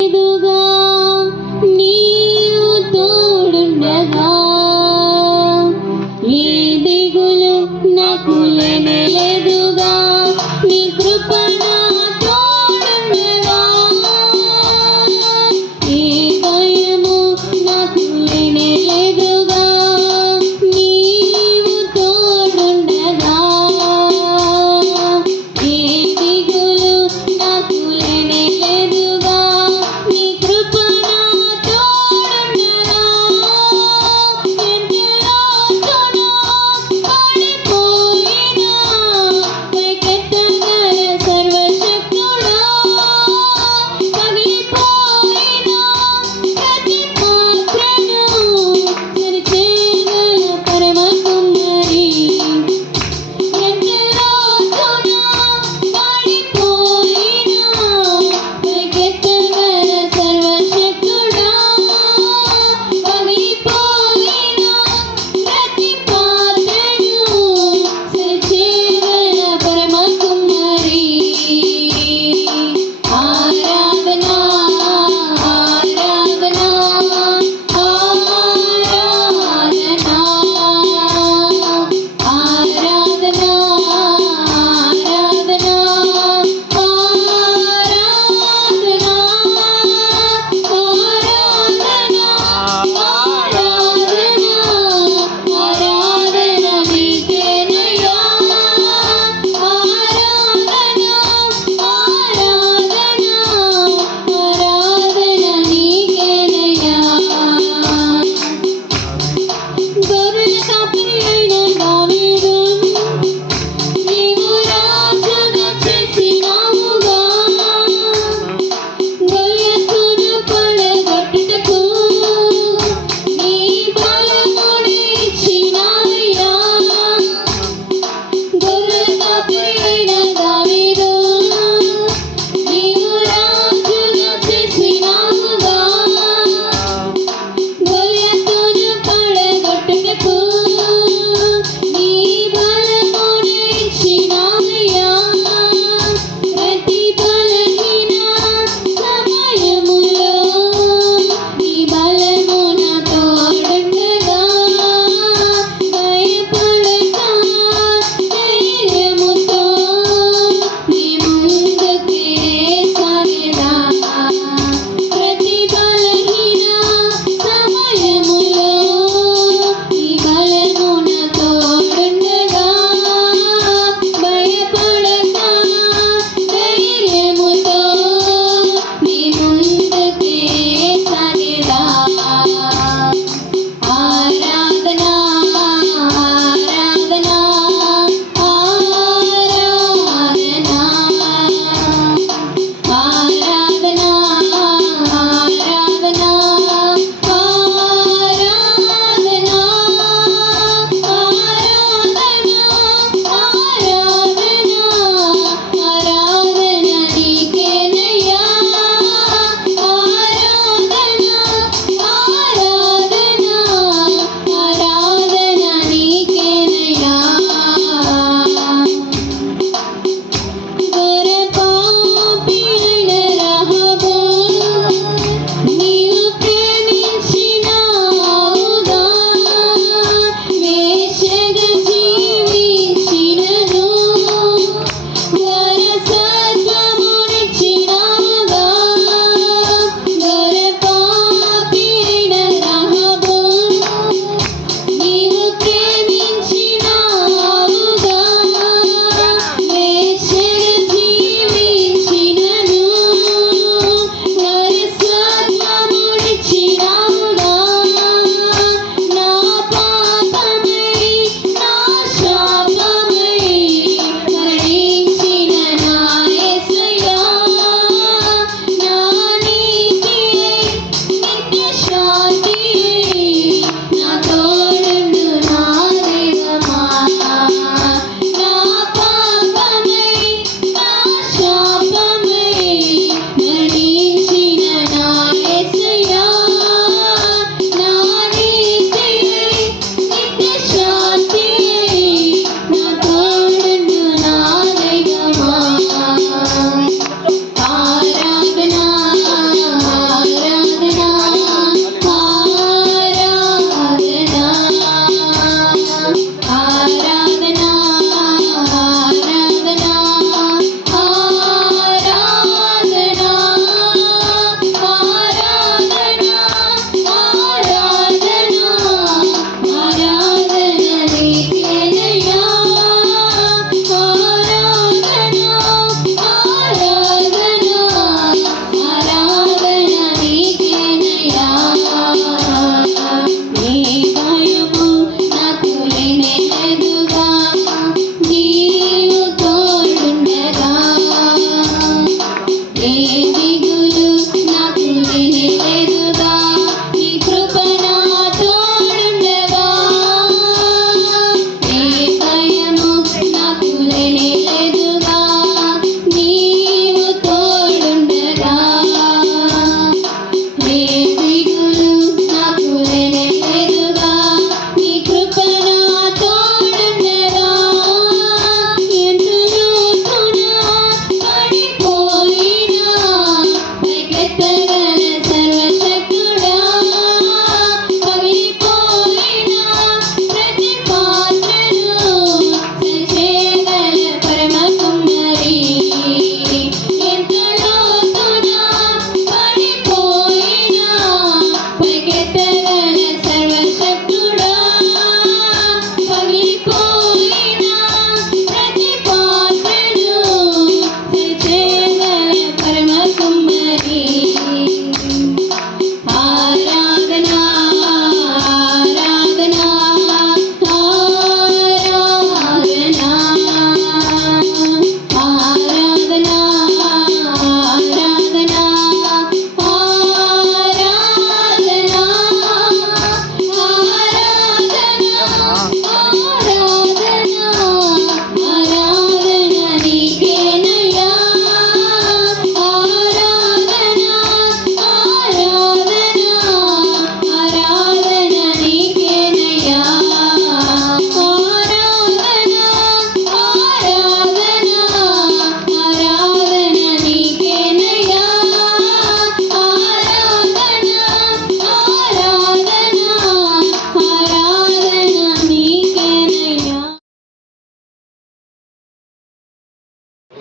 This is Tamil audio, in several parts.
ఎదుగా నీవు తోడుండగా ఏ దిగులు నాకు లేనేలేదుగా నీ కృప నా తోడుండగా ఏ భయము నాకు లేనేలేదుగా నీవు తోడుండగా ఏ దిగులు నాకు లేనేలేదుగా నీ కృప నా తోడుండగా ఎంత లోతున పడిపోయినా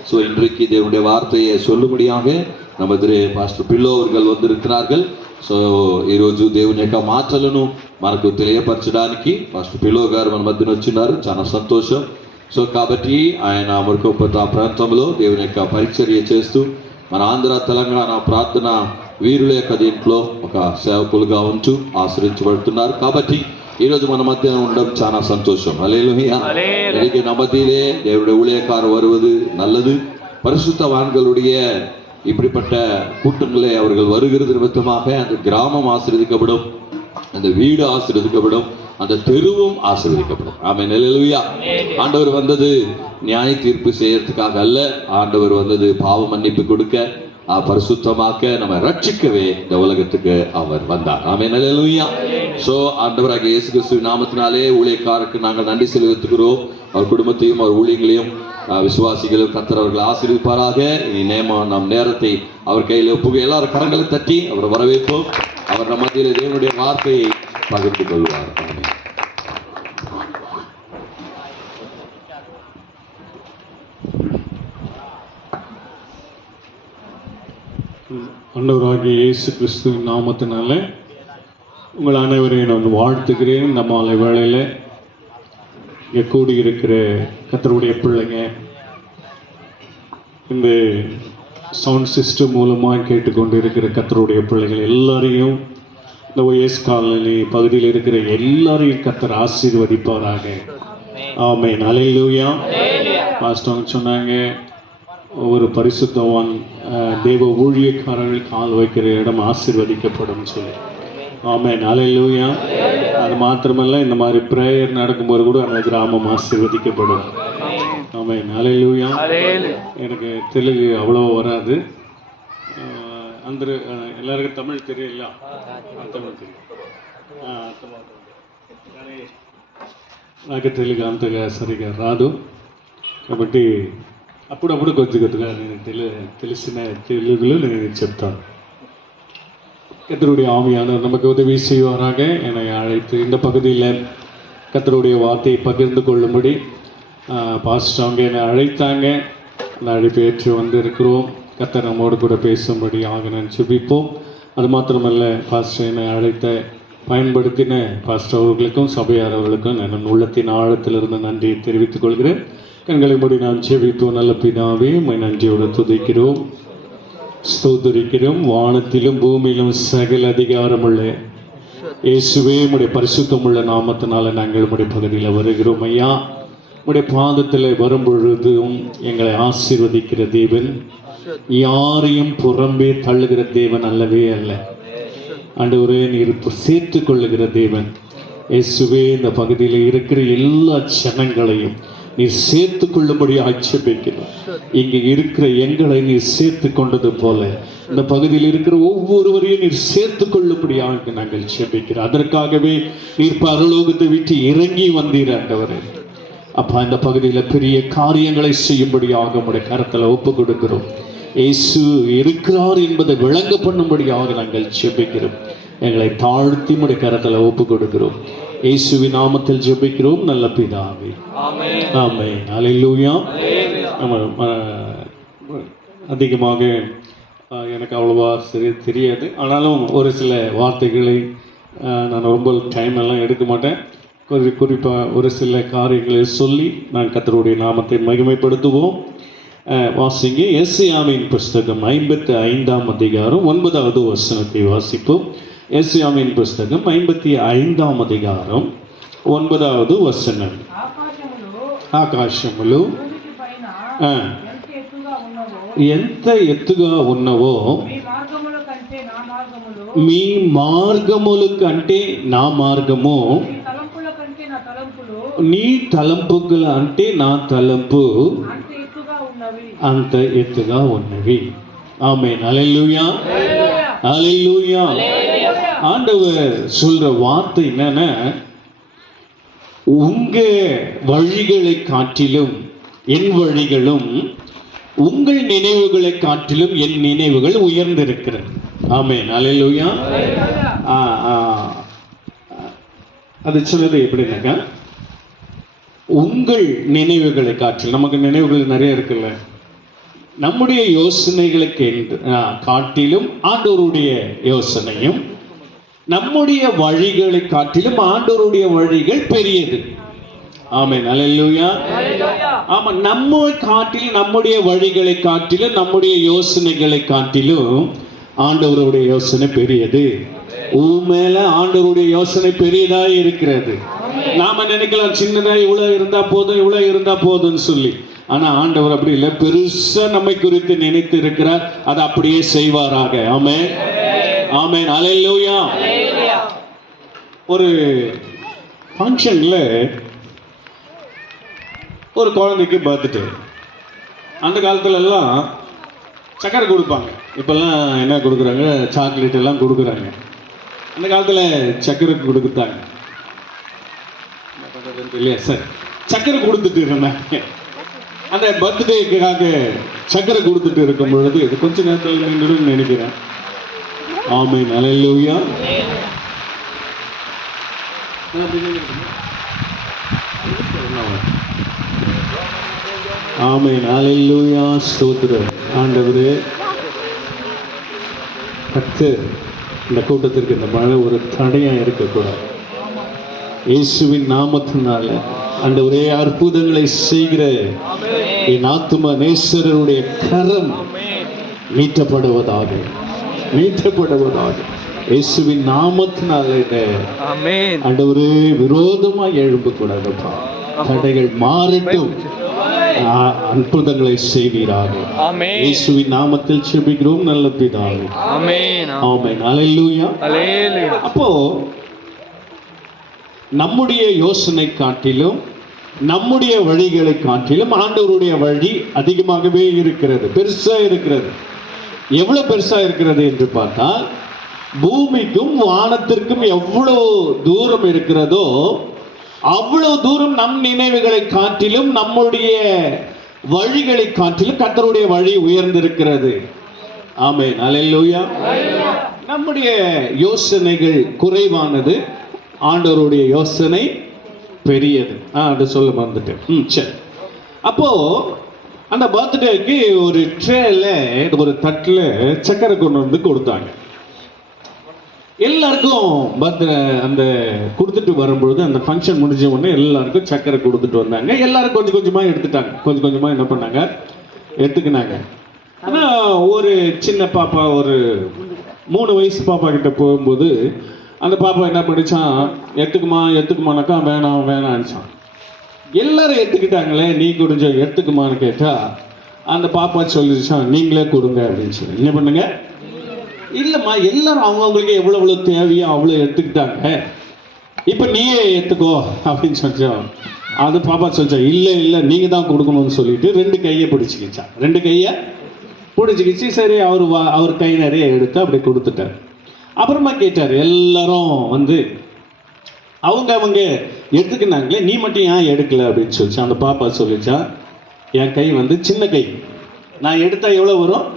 ஸோ இன்றைக்கு தேவனுடைய வார்த்தையை சொல்லும்படியாக நமது பாஸ்டர் పిల్లో அவர்கள் వந்திருக்கிறார்கள். సో ఈరోజు దేవుని యొక్క మాటలను మనకు తెలియపరచడానికి పాస్టర్ పిల్లో గారు మన మధ్యన వచ్చినారు. చాలా సంతోషం. సో కాబట్టి ఆయన అమరకోపత ప్రాంతంలో దేవుని యొక్క పరిచర్య చేస్తూ మన ఆంధ్ర తెలంగాణ ప్రార్థన వీరుల యొక్క దీంట్లో ఒక సేవకులుగా ఉంటూ ఆశ్రయించబడుతున్నారు. కాబట్టి ఈరోజు మన మధ్య ఉండడం చాలా సంతோஷம். ஹல்லேலூயா. இன்னைக்கு நம்ம மத்தியிலே தேவனுடைய ஊழியக்காரர் வருவது நல்லது. பரிசுத்தவான்களுடைய இப்படிப்பட்ட கூட்டங்களே அவர்கள் வருகிறது நிமித்தமாக அந்த கிராமம் ஆசீர்வதிக்கப்படும், அந்த வீடு ஆசீர்வதிக்கப்படும், அந்த தெருவும் ஆசீர்வதிக்கப்படும். ஆமென். ஹல்லேலூயா. ஆண்டவர் வந்தது நியாய தீர்ப்பு செய்யறதுக்காக அல்ல, ஆண்டவர் வந்தது பாவ மன்னிப்பு கொடுக்க, பரிசுத்தமாக்க, நம்ம ரட்சிக்கவே இந்த உலகத்துக்கு அவர் வந்தார். ஆமென். ஹல்லேலூயா. சோ ஆண்டவராகிய இயேசு கிறிஸ்துவின் நாமத்தினாலே ஊழியக்காரருக்கு நாங்கள் நன்றி செலுத்துகிறோம். அவர் குடும்பத்தையும் அவர் ஊழியங்களையும் விசுவாசிகளும் கர்த்தர் அவர்களை ஆசீர்வதிப்பாராக. இனி நம் நேரத்தை அவர் கையில் ஒப்புக. எல்லாரும் கரங்களை தட்டி அவரை வரவேற்போம். அவர் நம் மத்தியில் தேவனுடைய வார்த்தையை பகிர்ந்து கொள்வார். ஆண்டவராகிய இயேசு கிறிஸ்துவின் நாமத்தினால உங்கள் அனைவரையும் நான் வாழ்த்துகிறேன். இந்த மாலை வேளையில் இங்கே கூடியிருக்கிற கர்த்தருடைய பிள்ளைங்க, இந்த சவுண்ட் சிஸ்டம் மூலமாக கேட்டுக்கொண்டு இருக்கிற கர்த்தருடைய பிள்ளைகள் எல்லாரையும், இந்த ஒய்எஸ் காலனி பகுதியில் இருக்கிற எல்லாரையும் கர்த்தர் ஆசீர்வதிப்பாராக. ஆமென். ஹல்லேலூயா. பாஸ்டர் சொன்னாங்க, ஒரு பரிசுத்தவான் தேவ ஊழியக்காரர்கள் கால் வைக்கிற இடம் ஆசீர்வதிக்கப்படும் சொல்லி. ஆமென். ஹல்லேலூயா. அது மாத்திரமல்ல, இந்த மாதிரி பிரேயர் நடக்கும்போது கூட அந்த கிராமம் ஆசீர்வதிக்கப்படும். ஆமென். ஹல்லேலூயா. எனக்கு தெலுங்கு அவ்வளோ வராது. அந்த எல்லாருக்கும் தமிழ் தெரியல. தமிழ் தெரியும். నాకు తెలుగు అంతగా సరిగా రాదు, కాబట్టి అప్పుడప్పుడు కొద్దిగా నేను తెలిసిన తెలుగులో నేను చెప్తాను. கர்த்தருடைய ஆவியானவர் நமக்கு உதவி செய்வாராக. என்னை அழைத்து இந்த பகுதியில் கர்த்தருடைய வார்த்தையை பகிர்ந்து கொள்ளும்படி பாஸ்டர் அவங்க என்னை அழைத்தாங்க. அந்த அழைப்பு ஏற்று வந்திருக்கிறோம். கர்த்தர் நம்மோடு கூட பேசும்படியாக நான் ஜெபிப்போம். அது மாத்திரமல்ல, பாஸ்டர் என்னை அழைத்த பயன்படுத்தின பாஸ்டர் அவர்களுக்கும் சபையார் அவர்களுக்கும் நான் உள்ளத்தின் ஆழத்திலிருந்து நன்றியை தெரிவித்துக் கொள்கிறேன். கண்களை மூடி நாம் ஜெபிப்போம். நல்ல பிதாவே, உம்மை நன்றியோடு துதிக்கிறோம், ஸ்தோத்திரிக்கிறோம். வானத்திலும் பூமியிலும் சகல அதிகாரமுள்ள இயேசுவே, உம்முடைய பரிசுத்தமுள்ள நாமத்தினால நாங்கள் உம்முடைய பகுதியில் வருகிறோம். ஐயா, உம்முடைய பாதத்தில் வரும் பொழுதும் எங்களை ஆசீர்வதிக்கிற தேவன், யாரையும் புறம்பே தள்ளுகிற தேவன் அல்லவே அல்ல. ஆண்டவரே, நீர் சேர்த்து கொள்ளுகிற தேவன். இயேசுவே, இந்த பகுதியில் இருக்கிற எல்லா ஜனங்களையும் நீர் சேர்த்து கொள்ளும்படி ஆட்சேபிக்கிறோம். இங்கே இருக்கிற எங்களை நீர் சேர்த்து கொண்டது போல இந்த பகுதியில் இருக்கிற ஒவ்வொருவரையும் நீர் சேர்த்து கொள்ளும்படியாக நாங்கள் ஜெபிக்கிறோம். அதற்காகவே நீர் பரலோகத்தை விட்டு இறங்கி வந்தீர் ஆண்டவரே. அப்பா, இந்த பகுதியில் பெரிய காரியங்களை செய்யும்படியாக உம்முடைய கரத்தில் ஒப்பு கொடுக்கிறோம். இயேசு இருக்கிறார் என்பதை விளங்க பண்ணும்படியாக நாங்கள் ஜெபிக்கிறோம். எங்களை தாழ்த்தி உம்முடைய கரத்தில் ஒப்பு கொடுக்கிறோம். இயேசுவின் நாமத்தில் ஜெபிக்கிறோம் நல்ல பிதாவே. ஆமென். ஹல்லேலூயா. அதிகமாக எனக்கு அவ்வளவா சரி தெரியாது. ஆனாலும் ஒரு சில வார்த்தைகளை நான் ரொம்ப டைம் எல்லாம் எடுக்க மாட்டேன். குறிப்பாக ஒரு சில காரியங்களை சொல்லி நான் கர்த்தருடைய நாமத்தை மகிமைப்படுத்துவோம். வாசிங்க. எஸ்ஐயாவின் புஸ்தகம் 55ஆம் அதிகாரம் 9வது வசனத்தை வாசிப்போம். எஸ்ஐயாவின் புஸ்தகம் 55ஆம் அதிகாரம் 9வது వచనం. ఆకాశములు ఎంత ఎత్తుగా ఉన్నవో మీ మార్గముల కంటే నా మార్గము, నీ తలంపుల అంటే నా తలంపు అంత ఎత్తుగా ఉన్నవి. ஆமென். ஹல்லேலூயா. ஹல்லேலூயா. ஆண்டவர் சொல்ற வார்த்தை என்னன்னா, உங்க வழிகளை காட்டிலும் என் வழிகளும், உங்கள் நினைவுகளை காட்டிலும் என் நினைவுகள் உயர்ந்திருக்கிறது. ஆமென். ஹல்லேலூயா. அது சொல்றது எப்படின்னாக்கா, உங்கள் நினைவுகளை காட்டிலும், நமக்கு நினைவுகள் நிறைய இருக்குல்ல, நம்முடைய யோசனைகளுக்கு காட்டிலும் ஆண்டவருடைய யோசனையும், நம்முடைய வழிகளை காட்டிலும் ஆண்டவருடைய வழிகள் பெரியது. ஆமென், அல்லேலூயா. ஆமா, நம்மை காட்டிலும், நம்முடைய வழிகளை காட்டிலும், நம்முடைய யோசனைகளை காட்டிலும் ஆண்டவருடைய யோசனை பெரியது. மேல ஆண்டவருடைய யோசனை பெரியதா இருக்கிறது. நாம நினைக்கலாம் சின்னதா இவ்வளவு இருந்தா போதும், இவ்வளவு இருந்தா போதும்னு சொல்லி. ஆனா ஆண்டவர் அப்படி இல்லை, பெருசா நம்மை குறித்து நினைத்து இருக்கிறார். அதை அப்படியே செய்வாராக. ஆமென், ஆமென், அல்லேலூயா. ஒரு ஃபங்க்ஷன்ல ஒரு குழந்தைக்கு பர்த்டே. அந்த காலத்துல எல்லாம் சக்கரை கொடுப்பாங்க. இப்பெல்லாம் என்ன கொடுக்குறாங்க, சாக்லேட் எல்லாம் கொடுக்குறாங்க. அந்த காலத்துல சக்கரை கொடுத்தாங்க இல்லையா சார்? சக்கரை கொடுத்துட்டு இருந்தாங்க. அந்த பர்த்டேக்காக சக்கரை கொடுத்துட்டு இருக்கும் பொழுது இது கொஞ்ச நேரத்தில் நின்றுடும் நினைக்கிறேன். ஆமென், அல்லேலூயா. ஆமென், அல்லேலூயா. ஸ்தோத்திரம் ஆண்டவரே. கர்த்தர் இந்த கூட்டத்திற்கு இந்த மழை ஒரு தடையா இருக்கக்கூடாது. இயேசுவின் நாமத்தினால ஆண்டவரே அற்புதங்களை செய்கிற என் ஆத்தும நேசருடைய கரம் நீட்டப்படுவதாக, நீட்டப்படுவதாக. இயேசுவின் நாமத்தினால ஆண்டவரே விரோதமா எழும்பக்கூடாதுப்பா. தடைகள் மாறட்டும், அற்புதங்களை செய்வீராக. இயேசுவின் நாமத்தில் செபிக்கிறோம் நல்ல பிதாவே. ஆமென், ஆமென், அல்லேலூயா. அப்போ நம்முடைய யோசனை காட்டிலும், நம்முடைய வழிகளை காட்டிலும் ஆண்டவருடைய வழி அதிகமாகவே இருக்கிறது, பெருசா இருக்கிறது. எவ்வளவு பெருசா இருக்கிறது என்று பார்த்தால், பூமிக்கும் வானத்திற்கும் எவ்வளவு தூரம் இருக்கிறதோ அவ்வளவு தூரம் நம் நினைவுகளை காட்டிலும், நம்முடைய வழிகளை காட்டிலும் கர்த்தருடைய வழி உயர்ந்திருக்கிறது. ஆமென், அல்லேலூயா. நம்முடைய யோசனைகள் குறைவானது, ஆண்டவருடைய யோசனை பெரியது. அது சொல்ல மறந்துட்டேன். சரி. அப்போ அந்த பர்த்டேக்கு ஒரு ட்ரேல, ஒரு தட்டுல சக்கரை கொண்டு வந்து கொடுத்தாங்க. எல்லாருக்கும் அந்த கொடுத்துட்டு வரும்பொழுது, அந்த ஃபங்க்ஷன் முடிஞ்ச உடனே எல்லாருக்கும் சக்கரை கொடுத்துட்டு வந்தாங்க. எல்லாரும் கொஞ்சம் கொஞ்சமா எடுத்துட்டாங்க. கொஞ்சம் கொஞ்சமா என்ன பண்ணாங்க, எடுத்துக்கினாங்க. ஆனா ஒரு சின்ன பாப்பா, ஒரு 3 வயசு பாப்பா கிட்ட போகும்போது அந்த பாப்பா என்ன பண்ணிச்சான், எடுத்துக்குமானாக்கா வேணாம் வேணாம்ச்சான். எல்லாரும் எடுத்துக்கிட்டாங்களே, நீ கொஞ்சம் எடுத்துக்குமான்னு கேட்டா அந்த பாப்பா சொல்லிச்சான், நீங்களே கொடுங்க அப்படின்னு சொல்லி. என்ன பண்ணுங்க, இல்லம்மா எல்லாரும் அவங்களுக்கு எவ்வளவு தேவையோ அவ்வளவு எடுத்துக்கிட்டாங்க, இப்ப நீயே எடுத்துக்கோ அப்படின்னு சொல்லிச்சோம். அது பாப்பா சொல்லிச்சா, இல்ல இல்ல நீங்க தான் கொடுக்கணும்னு சொல்லிட்டு 2 கையை பிடிச்சிக்கிச்சான். 2 கையை பிடிச்சிக்கிச்சு. சரி, அவர் கை நிறைய எடுத்து அப்படி கொடுத்துட்டார். அப்புறமா கேட்டார், எல்லாரும் வந்து அவங்க எடுத்துக்கினாங்களே, நீ மட்டும் ஏன் எடுக்கல அப்படின்னு சொல்லிச்சு. அந்த பாப்பா சொல்லிச்சா, என் கை வந்து சின்ன கை, நான் எடுத்தா எவ்வளவு வரும்,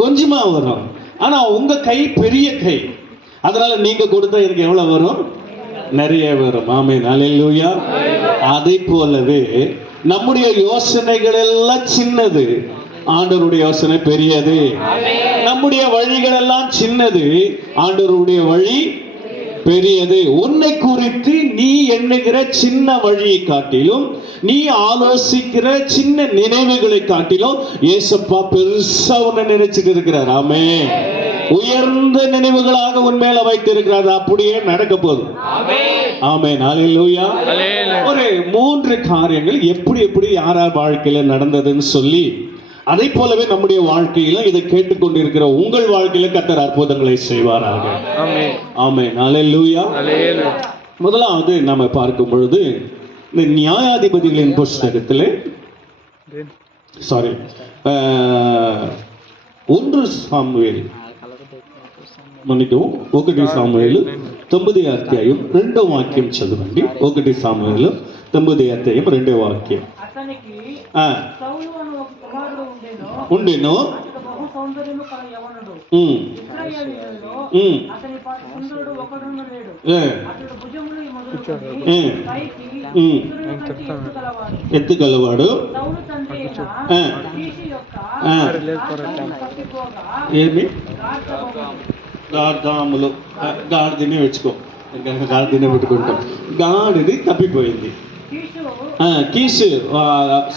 கொஞ்சமா வரும். ஆனா உங்க கை பெரிய கை, அதனால நீங்க கொடுத்தா எனக்கு எவ்வளவு வரும், நிறைய வரும். ஆமென், அல்லேலூயா. அதை போலவே நம்முடைய யோசனைகள் எல்லாம் சின்னது, ஆண்டவருடைய யோசனை பெரியது. நம்முடைய வழிகள் எல்லாம் சின்னது, ஆண்டவருடைய வழி பெரியது. உன்னை குறித்து நீ எண்ணுகிற சின்ன வழியை காட்டிலும், நீ ஆலோசிக்கிற சின்ன நினைவுகளை காட்டிலும் இயேசப்பா பெருசா உன்னை நினைச்சிட்டு இருக்கிறார். ஆமென். உயர்ந்த நினைவுகளாக உன் மேல வைத்திருக்கிறார். அப்படியே நடக்க போகுது. ஆமென், அல்லேலூயா. ஒரு 3 காரியங்கள் எப்படி எப்படி யார் வாழ்க்கையில நடந்ததுன்னு சொல்லி, அதை போலவே நம்முடைய வாழ்க்கையில இதை கேட்டுக்கொண்டிருக்கிற உங்கள் வாழ்க்கையில கர்த்தர் அற்புதங்களை செய்வாராக. ஆமென், அல்லேலூயா. முதலாவது நாம பார்க்கும் பொழுது, இந்த நியாயாதிபதிகளின் புஸ்தகத்திலே 1 சாமுவேல் 1 சாமுவேல் 9 అధ్యాయం 2వ వాక్యం చదవండి. 1 సాముయేలు 9 అధ్యాయం 2వ వాక్యం. ఉండెను ఎత్తుగలవాడు ఏమి గార్దాములు గాడిదని వెచ్చుకో గాడిదనే పెట్టుకుంటాం. గాడిది తప్పిపోయింది. కీసు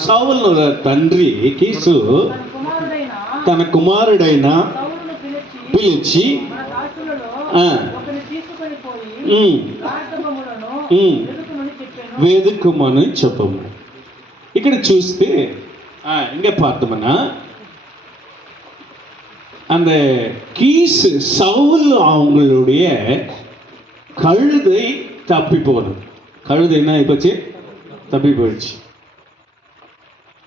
సౌలు తండ్రి కీసు తన కుమారుడైన పిలిచి వేదుకుమని చెప్పము. ఇక్కడ చూస్తే இங்கே பார்த்தோம்னா அந்த கீசு சவுல் அவங்களுடைய கழுதை தப்பி போனது. கழுதை என்ன ஆயிப்போச்சு? தப்பி போயிடுச்சு.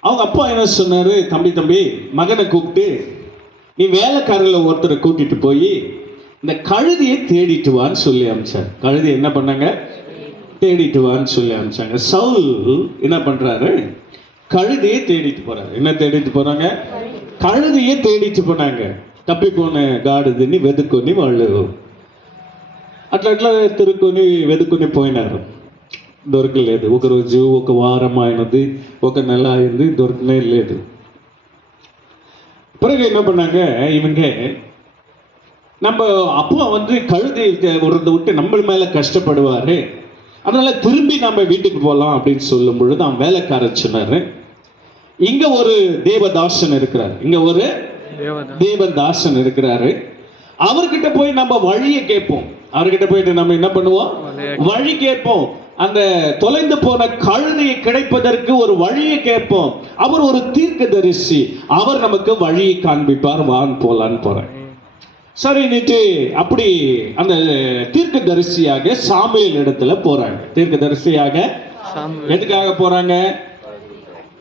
அவங்க அப்பா என்ன சொன்னாரு, தம்பி மகனை கூப்பிட்டு நீ வேலைக்காரில் ஒருத்தரை கூட்டிட்டு போய் இந்த கழுதையை தேடிட்டு வான்னு சொல்லி அனுப்பிச்சார். கழுதை என்ன பண்ணாங்க? தேடிட்டு வான்னு சொல்லி அனுப்பிச்சாங்க. சவுல் என்ன பண்றாரு? கழுதையை தேடிட்டு போறாரு. என்ன தேடிட்டு போறாங்க? கழுதையை தேடிட்டு போனாங்க. తప్పి పోనే గాడిదని వెతుక్కొని వాళ్ళు అట్లా తిరుక్కొని వెతుక్కొని పోయినారు. దొరకలేదు. ఒక రోజు, ఒక వారం అయినది, ఒక నెల అయింది, దొరకనే లేదు. பிறகு என்ன பண்ணாங்க இவங்க, நம்ம அப்பா கழுதை விட்டு நம்ம மேல கஷ்டப்படுவாரு, அதனால திரும்பி நம்ம வீட்டுக்கு போகலாம் அப்படின்னு சொல்லும் பொழுது அவன் வேலைக்காரர் சொன்னாரு, இங்க ஒரு தேவதாசன் இருக்கிறார், இங்க ஒரு தேவதாசன் இருக்கிறாரு, அவர்கிட்ட போய் நம்ம வழியை கேட்போம். அவர்கிட்ட போயிட்டு நம்ம என்ன பண்ணுவோம்? வழி கேட்போம். அந்த தொலைந்து போன கழுதையை கிடைப்பதற்கு ஒரு வழியை கேட்போம். அவர் ஒரு தீர்க்கதரிசி, அவர் நமக்கு வழியை காண்பிப்பார், வான் போலான்னு போறேன். சரி நேற்று அப்படி அந்த தீர்க்கதரிசியாக சாமுவேல் இடத்துல போறாங்க. தீர்க்கதரிசியாக எதுக்காக போறாங்க?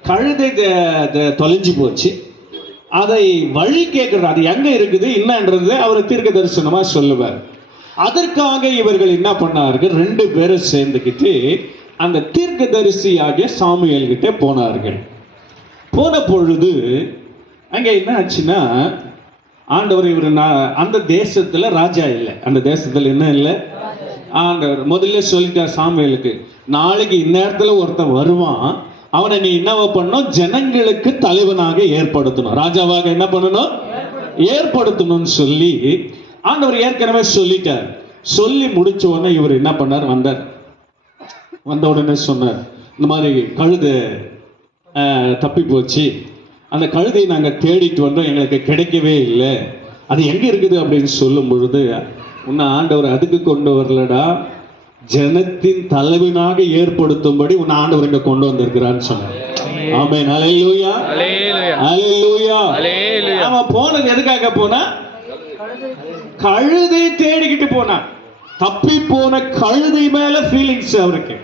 கழுதை தொலைஞ்சு போச்சு, அதை வழி கேட்கிறார். அது எங்க இருக்குது என்னன்றது அவர் தீர்க்க தரிசனமா சொல்லுவார். அதற்காக இவர்கள் என்ன பண்ணார்கள்? 2 பேரும் சேர்ந்துக்கிட்டு அந்த தீர்க்க தரிசியாகிய சாமுவேல் கிட்ட போனார்கள். போன பொழுது அங்க என்ன ஆச்சுன்னா, ஆண்டவர் இவர் அந்த தேசத்துல ராஜா இல்லை. அந்த தேசத்துல என்ன இல்லை? ஆண்டவர் முதல்ல சொல்லிட்டார் சாமுவேலுக்கு, நாளைக்கு இந்நேரத்துல ஒருத்தன் வருவான், அவனை நீ என்னவா பண்ணணும்? ஜனங்களுக்கு தலைவனாக ஏற்படுத்தணும், ராஜாவாக என்ன பண்ணணும்? ஏற்படுத்தணும்னு சொல்லி ஆண்டவர் ஏற்கனவே சொல்லிட்டார். சொல்லி முடிச்ச உடனே இவர் என்ன பண்ணார்? வந்த உடனே சொன்னார், இந்த மாதிரி கழுதை தப்பி போச்சு, அந்த கழுதையை நாங்கள் தேடிட்டு வந்தோம், எங்களுக்கு கிடைக்கவே இல்லை, அது எங்க இருக்குது அப்படின்னு சொல்லும் பொழுது, உன்னை ஆண்டவர் அதுக்கு கொண்டு வரலடா, ஜனத்தின் தலைவனாக ஏற்படுத்தும்படி உன் ஆண்டவர் இங்க கொண்டு வந்திருக்கிறான்னு சொன்னார். ஆமென். ஹல்லேலூயா, ஹல்லேலூயா. அவன் போனது எதுக்காக போனா? கழுதை தேடிக்கிட்டு போனா. தப்பி போன கழுதை மேல ஃபீலிங்ஸ் அவருக்கு,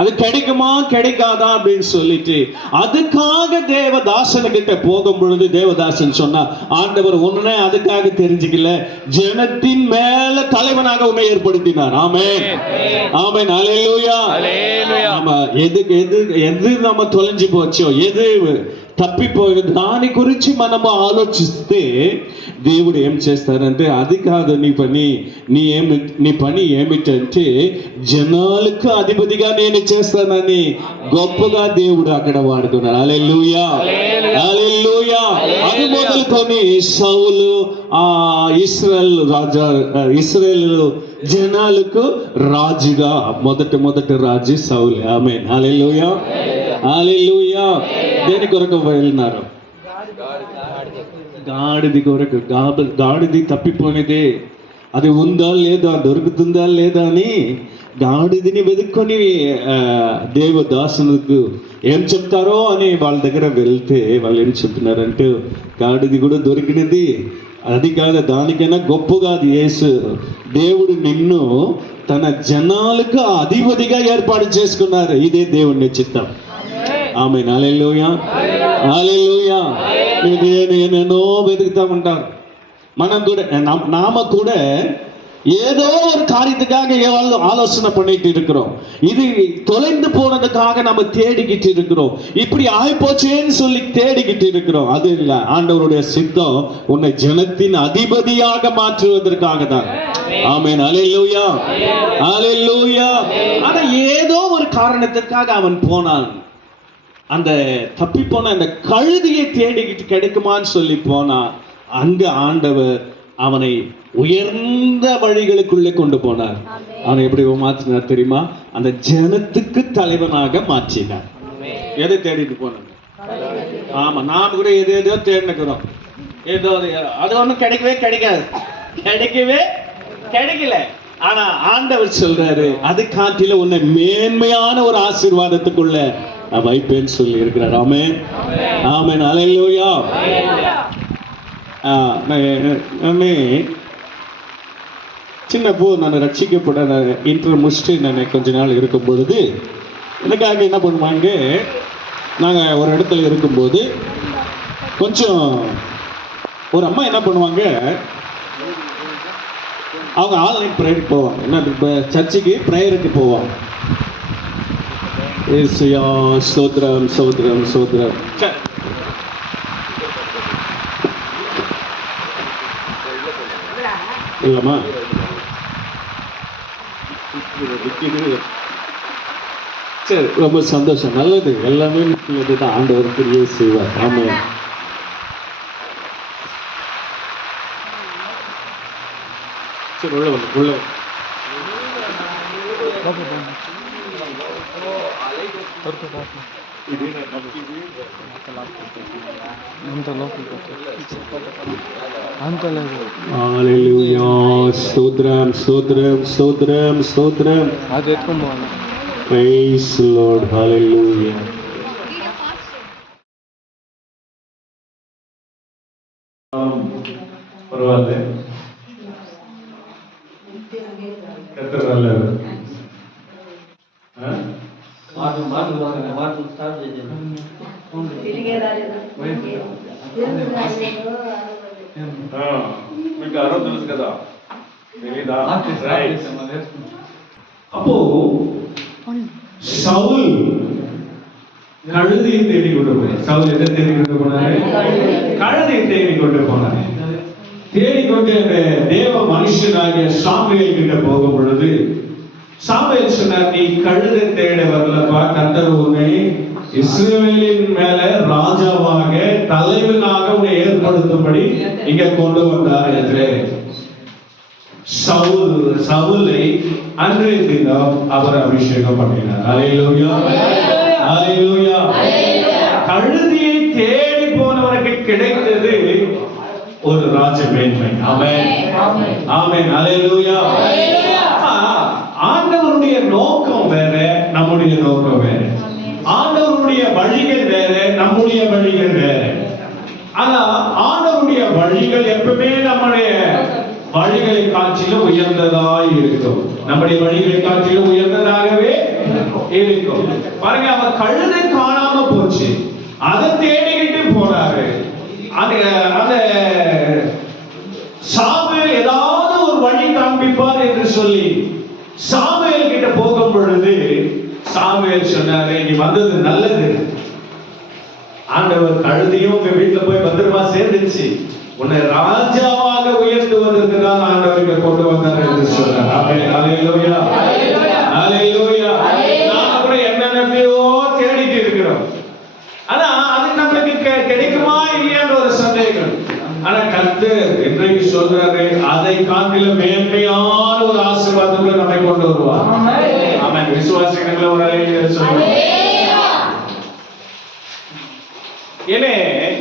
அது கிடைக்குமா கிடைக்காதா அப்படின்னு சொல்லிட்டு அதுக்காக தேவதாசன் கிட்ட போகும் பொழுது தேவதாசன் சொன்னா, ஆண்டவர் உன்னை அதுக்காக தெரிஞ்சுக்கல, ஜனத்தின் மேல தலைவனாக உன்னை ஏற்படுத்தினார். ஆமென், ஆமென், ஹல்லேலூயா. நம்ம எது நம்ம தொலைஞ்சு போச்சோ, எது తప్పిపోయింది దాని గురించి మనము ఆలోచిస్తే దేవుడు ఏం చేస్తారంటే, అది కాదు నీ పని ఏమిటంటే జనాలకు అధిపతిగా నేను చేస్తానని గొప్పగా దేవుడు అక్కడ వాడుకున్నాడు. హల్లెలూయా, హల్లెలూయా. అది మొదలుకొని సౌలు ఇశ్రాయేలు జనాలకు రాజుగా మొదటి రాజు సౌలు. ఆమేన్, హల్లెలూయా, హల్లెలూయా. దేని కొరకు వెళ్ళినారు? గాడిది కొరకు. గాడిది తప్పిపోయినదే, అది ఉందా లేదా, దొరుకుతుందా లేదా అని గాడిదని వెతుక్కొని దేవదాసులకు ఏం చెప్తారో అని వాళ్ళ దగ్గర వెళ్తే వాళ్ళు ఏం చెప్తున్నారంటే, గాడిది కూడా దొరికినది, అది కాదు, దానికైనా గొప్పగా అది యేసు, దేవుడు నిన్ను తన జనాలకు అధిపతిగా ఏర్పాటు చేసుకున్నారు. ఇదే దేవుని చిత్తం. ఆమేన్, హల్లెలూయా, హల్లెలూయా. నేనేనో వెతుకుతా ఉంటారు. మనం కూడా நாம கூட ஏதோ ஒரு காரியத்துக்காக ஆலோசனை பண்ணிட்டு இருக்கிறோம். இது தொலைந்து போனதுக்காக நம்ம தேடிக்கிட்டு இருக்கிறோம். இப்படி ஆயிப்போச்சேன்னு சொல்லி தேடிக்கிட்டு இருக்கிறோம். அது இல்ல, ஆண்டவருடைய சித்தம் உன்னை ஜனத்தின் அதிபதியாக மாற்றுவதற்காக தான். ஆமென், ஹல்லேலூயா, ஹல்லேலூயா. ஆனா ஏதோ ஒரு காரணத்திற்காக அவன் போனான். அந்த தப்பி போன அந்த கழுதையை தேடிக்கிட்டு கிடைக்குமான்னு சொல்லி போனா அங்க ஆண்டவர் அவனை உயர்ந்த வழிகளுக்குள்ளே கொண்டு போனார். அவனை எப்படி மாற்றினார் தெரியுமா? அந்த ஜனத்துக்கு தலைவனாக மாற்றினார். எதை தேடிட்டு போனாங்க? ஆமா, நாம கூட ஏதோ தேடினுக்கிறோம். ஏதோ அது ஒண்ணும் கிடைக்கவே கிடைக்கல. ஆனா ஆண்டவர் சொல்றாரு, அது காட்டில உன்னை மேன்மையான ஒரு ஆசீர்வாதத்துக்குள்ள நான் வைப்பேன்னு சொல்லி இருக்கிறார். ஆமென், ஆமென், அல்லேலூயா. நானே சின்னப்போ நான் ரட்சிக்கப்பட இன்டர் முடிச்சுட்டு நான் கொஞ்ச நாள் இருக்கும் பொழுது எனக்காக என்ன பண்ணுவாங்க, நாங்கள் ஒரு இடத்துல இருக்கும்போது கொஞ்சம் ஒரு அம்மா என்ன பண்ணுவாங்க, அவங்க ஆன்லைன் ப்ரேயருக்கு போவாங்க. என்ன இப்போ சர்ச்சுக்கு ப்ரேயருக்கு போவாங்க. ஏசியா ஸ்தோத்திரம் ஸ்தோத்திரம் ஸ்தோத்திரம். இல்லைம்மா, சரி, ரொம்ப சந்தோஷம், நல்லது, எல்லாமே தான் ஆண்டவர் கிரியை செய்வார். ஆமாம். சரி, உள்ள ஹalleluya, ஸ்தோத்திரம் ஸ்தோத்திரம் ஸ்தோத்திரம் ஸ்தோத்திரம். அது எடுத்துட்டு போங்க. Praise the Lord, hallelujah. பரவாயில்ல, கர்த்தர் நல்லவர். మీకు అరవ తెలుసు కదా, తెలీదా? அப்போ சவுல் கழுதையை தேடி கொண்டு போனார். சவுல் எதை தேடி கொண்டு போனாரு? கழுதையை தேடி கொண்டு போனார். தேடிக்கொண்டு தேவ மனுஷனாகிய சாமுவேல் கிட்ட போகும் பொழுது சாமுவேல் சொன்னார், நீ கழுதை தேட வரலப்பா, கர்த்தர் உன்னை இஸ்ரவேலின் மேல ராஜாவாக தலைவனாக உன்னை ஏற்படுத்தும்படி இங்க கொண்டு வந்தார் என்று சவுலை அன்றைய தினம் அவர் அபிஷேகம் பண்ணினார். அல்லேலூயா, அல்லேலூயா. கழுதையை தேடி போனவனுக்கு கிடைத்தது ஒரு ராஜ மேன்மை. ஆமென், ஆமென், அல்லேலூயா. ஆண்டவருடைய நோக்கம் வேற, நம்முடைய நோக்கம் வேற. ஆண்டவருடைய வழிகள் வேற, நம்முடைய வழிகள் வேற. ஆனா ஆண்டவருடைய வழிகள் எப்பவுமே நம்முடைய வழிகளை காட்சியிலும் உயர்ந்ததாய் இருக்கும். நம்முடைய வழிகளை காட்சியிலும் உயர்ந்ததாகவே இருக்கும். பாருங்க, அவர் கழுதை காணாம போச்சு, அதை தேடிக்கிட்டு போறாரு. அந்த சாமுவேல் ஏதாவது ஒரு வழி காண்பிப்பார் என்று சொல்லி சாமுவேல் கிட்ட போகும் பொழுது சாமுவேல் சொன்னாரு, நீ வந்தது நல்லது, ஆண்டவர் கழுதையும் உங்க வீட்டுல போய் பத்திரமா சேர்ந்துச்சு, உன்னை ராஜாவாக உயர்த்துவதற்கு தான் ஆண்டவருக்கு கொண்டு வந்தார் என்று சொன்னார். அல்லேலூயா, அல்லேலூயா. நாம கூட என்னென்னத்தையோ தேடிட்டு இருக்கிறோம், ஆனா அது நம்மளுக்கு கிடைக்குமா இல்லையான்ற ஒரு சந்தேகம். ஆனா கர்த்தர் இன்றைக்கு சொல்றாரு, அதை காட்டிலும் மேன்மையான ஒரு ஆசீர்வாதத்துக்குள்ள நம்மை கொண்டு வருவார். ஆமென். விசுவாசிகளை ஒரு அலையில சொல்லுங்க. ஏனே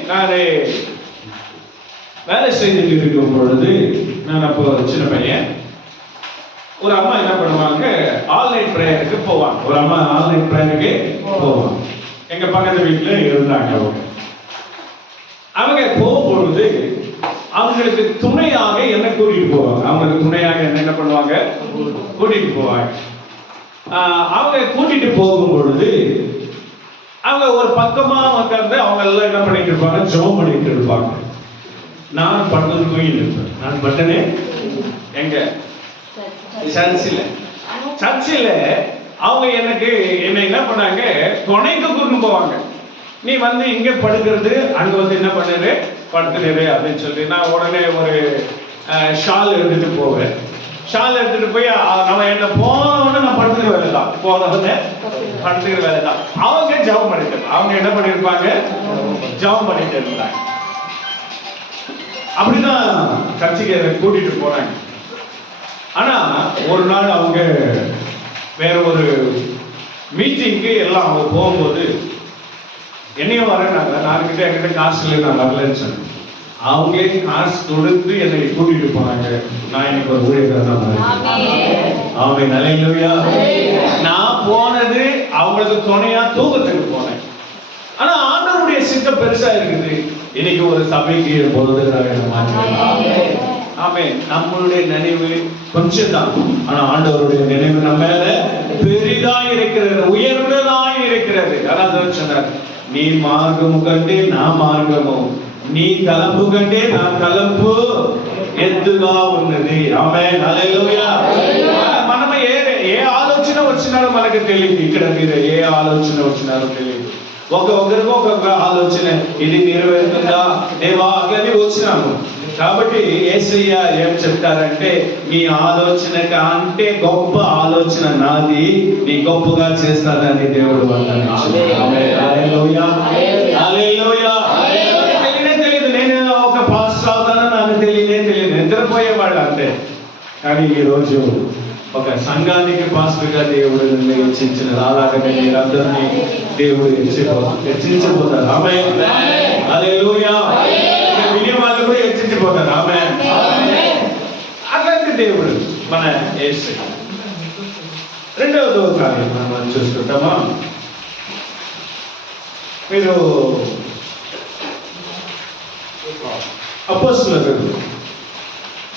நானே வேலை செய்துட்டு இருக்கும் பொழுது, நான் அப்போ சின்ன பையன், ஒரு அம்மா என்ன பண்ணுவாங்க, ஆன்லைன் பிரேயருக்கு போவாங்க. ஒரு அம்மா ஆன்லைன் பிரேயருக்கு போவாங்க. எங்க பக்கத்து வீட்டுல இருந்தாங்க. அவங்க போகும்பொழுது அவங்களுக்கு துணையாக என்ன கூட்டிட்டு போவாங்க. அவங்களுக்கு துணையாக என்ன பண்ணுவாங்க, கூட்டிட்டு போவாங்க. அவங்க கூட்டிட்டு போகும் பொழுது அவங்க ஒரு பக்கமா உட்கார்ந்து அவங்க எல்லாம் என்ன பண்ணிட்டு இருப்பாங்க, ஜெபம் பண்ணிட்டு இருப்பாங்க. நான் படுத்து தூங்கிட்டு இருப்பேன். நான் பட்டனே எங்க சர்ச்சில் அவங்க எனக்கு என்ன பண்ணாங்க, துணைக்கு கூட்டு போவாங்க. நீ வந்து இங்க படுக்கிறது, அங்க வந்து என்ன பண்ணுது, படுத்துனது அப்படின்னு சொல்லி நான் உடனே ஒரு ஷால் எடுத்துட்டு போவேன். ஷால் எடுத்துட்டு போய் நம்ம என்ன போன உடனே நான் படுத்துட்டு வரலாம். போன உடனே படுத்துக்கிற வேலை தான். அவங்க ஜெபம் பண்ணிட்டு, அவங்க என்ன பண்ணிருப்பாங்க? ஜெபம் பண்ணிட்டு இருந்தாங்க. அப்படிதான் சர்ச்சைக்கு கூட்டிட்டு போனாங்க. ஆனா ஒரு நாள் அவங்க வேற ஒரு மீட்டிங்க்கு எல்லாம் அவங்க போகும்போது என்னையும் வரேன்னாங்க. என்கிட்ட காசு இல்லை, நான் வரலன்னு சொன்னேன். அவங்களே காசு கொடுத்து என்னை கூட்டிட்டு போனாங்க. நான் எனக்கு ஒரு ஊழியக்காரனா மாறிட்டேன். ஆமென், ஹல்லேலூயா. நான் போனது அவங்களுக்கு துணையா தூக்கத்துக்கு போனேன். ஆனா ஆண்டவருடைய சித்தம் பெருசா இருக்குது. இன்னைக்கு ஒரு சபைக்கு போறதுக்காக மாற்றேன். ஆமென். நம்மளுடைய நினைவு கொஞ்சம் தான், ஆனா ஆண்டவருடைய நினைவு நம்ம மேல பெரிதா இருக்கிறது, உயர்ந்ததா இருக்கிறது. அதான் சொன்னார், நீ மார்க்கము కంటే నా మార్గము, నీ తలంపు కంటే నా తలంపు ఎత్తుగా ఉన్నది. ఆమేన్, హల్లెలూయా. మనం ఏ ఆలోచన వచ్చినారో మనకు తెలియదు. ఇక్కడ మీరు ఏ ఆలోచన వచ్చినారో తెలియదు. ఒక్కొక్కరికి ఒక్కొక్క ఆలోచన, ఇది నెరవేరుతుందా దేవా అని వచ్చినాము. కాబట్టి యేసయ్య ఏం చెప్తారంటే, మీ ఆలోచన కంటే గొప్ప ఆలోచన నాది, నీ గొప్పగా చేస్తానని దేవుడు అన్నాడు. హల్లెలూయా, హల్లెలూయా. తెలియదు నేను ఒక పాస్టర్ అవుతానని నాకు తెలియదు. నిద్రపోయేవాళ్ళు అంతే. కానీ ఈరోజు ఒక సంఘానికి పాస్టర్గా దేవుడు హెచ్చించిన అలాగనే మీరందరినీ దేవుడు హెచ్చించబోతారు. ఆమేన్, హల్లెలూయా. వినే వాళ్ళు కూడా హెచ్చించబోతారు. ఆమేన్. అట్లాంటి దేవుడు మన యేసయ్య. రెండవ కార్యం మనం చూసుకుంటామా? మీరు అపోస్తలుల